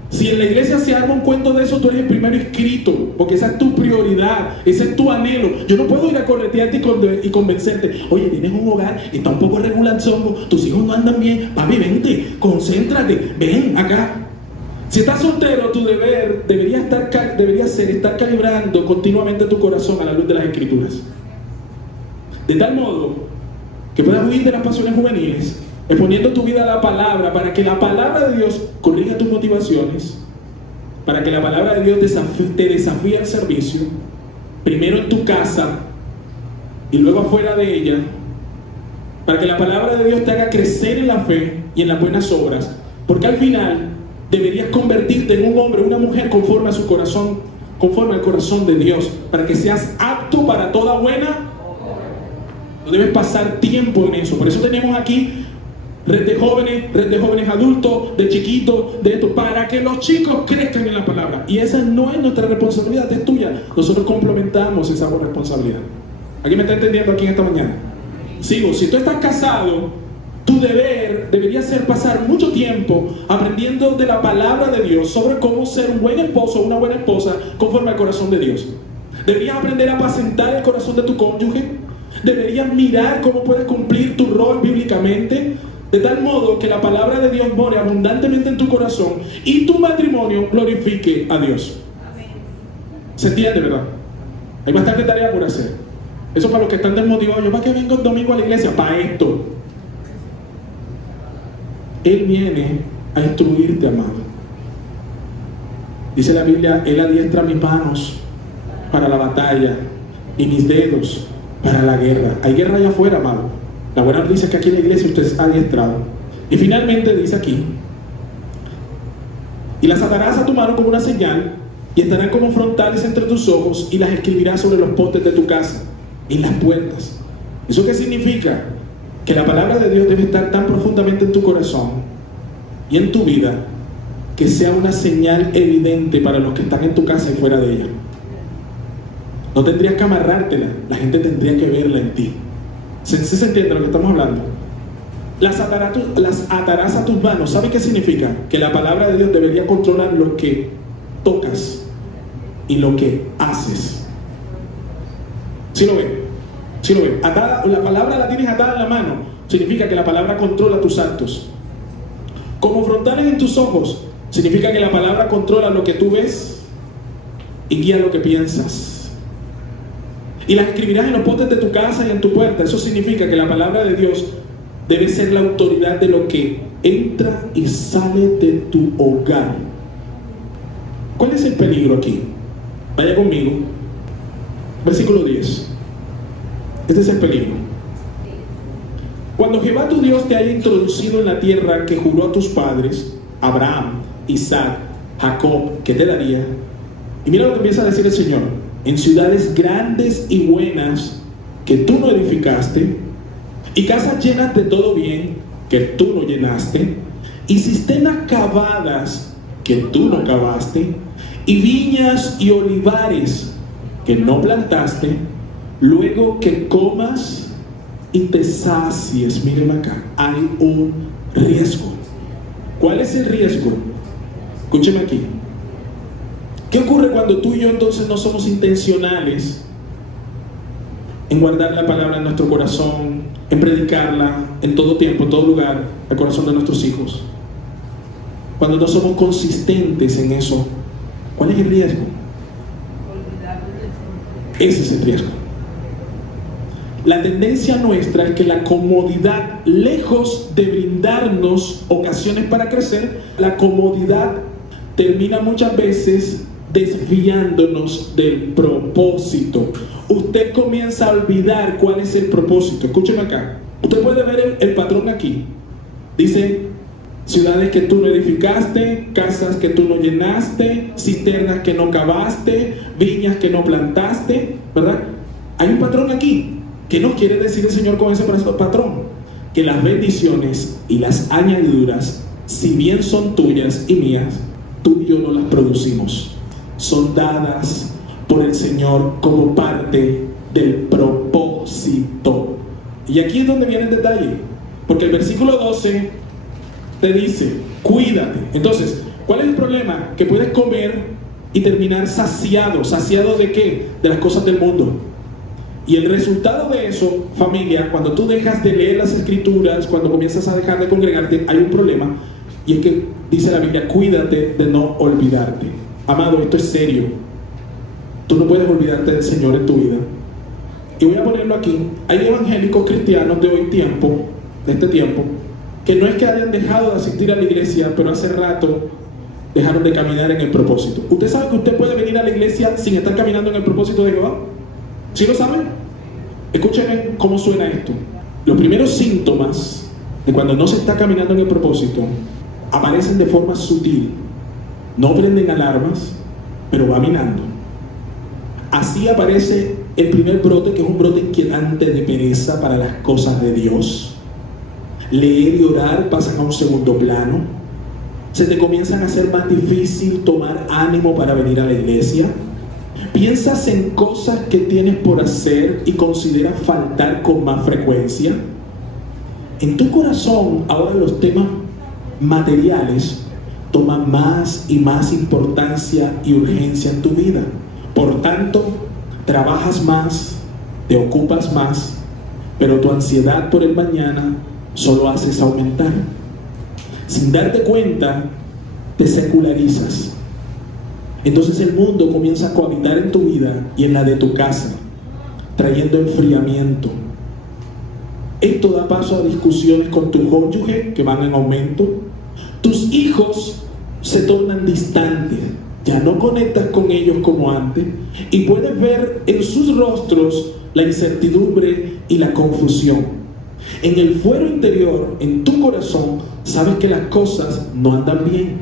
Si en la iglesia se arma un cuento de eso, tú eres el primero inscrito, porque esa es tu prioridad, ese es tu anhelo. Yo no puedo ir a corretearte y convencerte. Oye, tienes un hogar, está un poco regulanzongo, tus hijos no andan bien, papi, vente, concéntrate, ven acá. Si estás soltero, tu deber debería ser estar calibrando continuamente tu corazón a la luz de las Escrituras, de tal modo que puedas huir de las pasiones juveniles, exponiendo tu vida a la palabra, para que la palabra de Dios corrija tus motivaciones, para que la palabra de Dios te desafíe al servicio, primero en tu casa y luego afuera de ella, para que la palabra de Dios te haga crecer en la fe y en las buenas obras, porque al final deberías convertirte en un hombre o una mujer conforme a su corazón, conforme al corazón de Dios, para que seas apto para toda buena. No debes pasar tiempo en eso. Por eso tenemos aquí red de jóvenes adultos, de chiquitos, de esto, para que los chicos crezcan en la palabra. Y esa no es nuestra responsabilidad, es tuya. Nosotros complementamos esa responsabilidad. ¿Alguien me está entendiendo aquí en esta mañana? Sigo. Si tú estás casado, tu deber debería ser pasar mucho tiempo aprendiendo de la palabra de Dios sobre cómo ser un buen esposo o una buena esposa conforme al corazón de Dios. Deberías aprender a apacentar el corazón de tu cónyuge. Deberías mirar cómo puedes cumplir tu rol bíblicamente, de tal modo que la palabra de Dios more abundantemente en tu corazón y tu matrimonio glorifique a Dios. ¿Se entiende, verdad? Hay bastante tarea por hacer. Eso para los que están desmotivados. ¿Yo para qué vengo el domingo a la iglesia? Para esto. Él viene a instruirte, amado. Dice la Biblia, Él adiestra mis manos para la batalla y mis dedos para la guerra. Hay guerra allá afuera, amado. La buena noticia es que aquí en la iglesia usted es adiestrado. Y finalmente dice aquí, y las atarás a tu mano como una señal, y estarán como frontales entre tus ojos, y las escribirás sobre los postes de tu casa y las puertas. ¿Eso qué significa? Que la palabra de Dios debe estar tan profundamente en tu corazón y en tu vida que sea una señal evidente para los que están en tu casa y fuera de ella. No tendrías que amarrártela, la gente tendría que verla en ti. ¿Sí se entiende lo que estamos hablando? Las atarás a tus manos. ¿Sabe qué significa? Que la palabra de Dios debería controlar lo que tocas y lo que haces. ¿Sí lo ven? ¿Sí lo ven? Atada, la palabra la tienes atada en la mano. Significa que la palabra controla tus actos. Como frontales en tus ojos. Significa que la palabra controla lo que tú ves y guía lo que piensas. Y las escribirás en los postes de tu casa y en tu puerta. Eso significa que la palabra de Dios debe ser la autoridad de lo que entra y sale de tu hogar. ¿Cuál es el peligro aquí? Vaya conmigo. Versículo 10. Este es el peligro. Cuando Jehová tu Dios te haya introducido en la tierra que juró a tus padres, Abraham, Isaac, Jacob, que te daría. Y mira lo que empieza a decir el Señor. En ciudades grandes y buenas que tú no edificaste, y casas llenas de todo bien que tú no llenaste, y cisternas cavadas que tú no cavaste, y viñas y olivares que no plantaste, luego que comas y te sacies. Miren acá, hay un riesgo. ¿Cuál es el riesgo? Escúcheme aquí. ¿Qué ocurre cuando tú y yo entonces no somos intencionales en guardar la palabra en nuestro corazón, en predicarla en todo tiempo, en todo lugar, al corazón de nuestros hijos? Cuando no somos consistentes en eso, ¿cuál es el riesgo? Ese es el riesgo. La tendencia nuestra es que la comodidad, lejos de brindarnos ocasiones para crecer, la comodidad termina muchas veces desviándonos del propósito. Usted comienza a olvidar cuál es el propósito. Escúcheme acá. Usted puede ver el patrón aquí. Dice: ciudades que tú no edificaste, casas que tú no llenaste, cisternas que no cavaste, viñas que no plantaste, ¿verdad? Hay un patrón aquí. ¿Qué nos quiere decir el Señor con ese patrón? Que las bendiciones y las añadiduras, si bien son tuyas y mías, tú y yo no las producimos. Son dadas por el Señor como parte del propósito. Y aquí es donde viene el detalle, porque el versículo 12 te dice: cuídate. Entonces, ¿cuál es el problema? Que puedes comer y terminar saciado. ¿Saciado de qué? De las cosas del mundo. Y el resultado de eso, familia, cuando tú dejas de leer las escrituras, cuando comienzas a dejar de congregarte, hay un problema. Y es que dice la Biblia: cuídate de no olvidarte. Amado, esto es serio. Tú no puedes olvidarte del Señor en tu vida. Y voy a ponerlo aquí. Hay evangélicos cristianos de hoy tiempo, de este tiempo, que no es que hayan dejado de asistir a la iglesia, pero hace rato dejaron de caminar en el propósito. ¿Usted sabe que usted puede venir a la iglesia sin estar caminando en el propósito de Jehová? ¿Sí lo saben? Escúchenme cómo suena esto. Los primeros síntomas de cuando no se está caminando en el propósito aparecen de forma sutil. No prenden alarmas, pero va minando. Así aparece el primer brote, que es un brote inquietante de pereza para las cosas de Dios. Leer y orar pasan a un segundo plano. Se te comienzan a hacer más difícil tomar ánimo para venir a la iglesia. Piensas en cosas que tienes por hacer y consideras faltar con más frecuencia. En tu corazón ahora los temas materiales toman más y más importancia y urgencia en tu vida. Por tanto, trabajas más, te ocupas más, pero tu ansiedad por el mañana solo haces aumentar. Sin darte cuenta, te secularizas. Entonces el mundo comienza a cohabitar en tu vida y en la de tu casa, trayendo enfriamiento. Esto da paso a discusiones con tu cónyuge que van en aumento. Tus hijos se tornan distantes, ya no conectas con ellos como antes, y puedes ver en sus rostros la incertidumbre y la confusión. En el fuero interior, en tu corazón, sabes que las cosas no andan bien,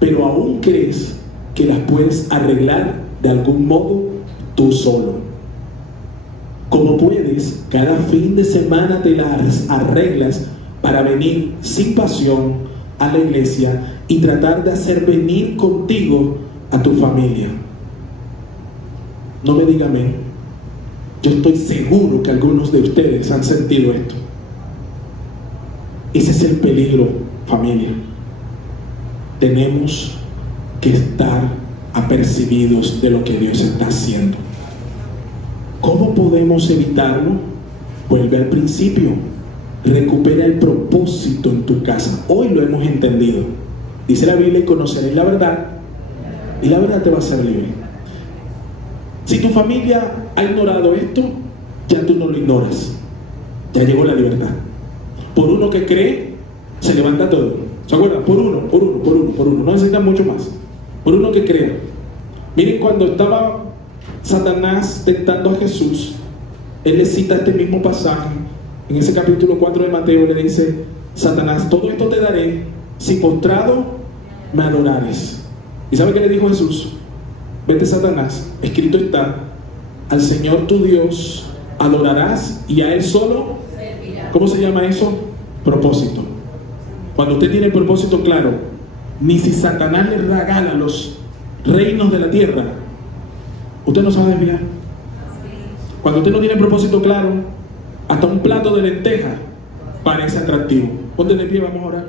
pero aún crees que las puedes arreglar de algún modo tú solo. Como puedes, cada fin de semana te las arreglas para venir sin pasión a la iglesia y tratar de hacer venir contigo a tu familia. No me diga amén. Yo estoy seguro que algunos de ustedes han sentido esto. Ese es el peligro, familia. Tenemos que estar apercibidos de lo que Dios está haciendo. ¿Cómo podemos evitarlo? Vuelve al principio. Recupera el propósito en tu casa. Hoy lo hemos entendido. Dice la Biblia: y conoceréis la verdad, y la verdad te va a hacer libre. Si tu familia ha ignorado esto, ya tú no lo ignoras. Ya llegó la libertad. Por uno que cree, se levanta todo. ¿Se acuerdan? Por uno. No necesitan mucho más. Por uno que crea. Miren, cuando estaba Satanás tentando a Jesús, él le cita este mismo pasaje. En ese capítulo 4 de Mateo le dice: Satanás, todo esto te daré si postrado me adorares. ¿Y sabe qué le dijo Jesús? Vete, Satanás, escrito está: al Señor tu Dios adorarás y a Él solo servirás. ¿Cómo se llama eso? Propósito. Cuando usted tiene el propósito claro, ni si Satanás le regala los reinos de la tierra, usted no se va a desviar. Cuando usted no tiene el propósito claro, hasta un plato de lentejas parece atractivo. Ponte de pie, vamos a orar.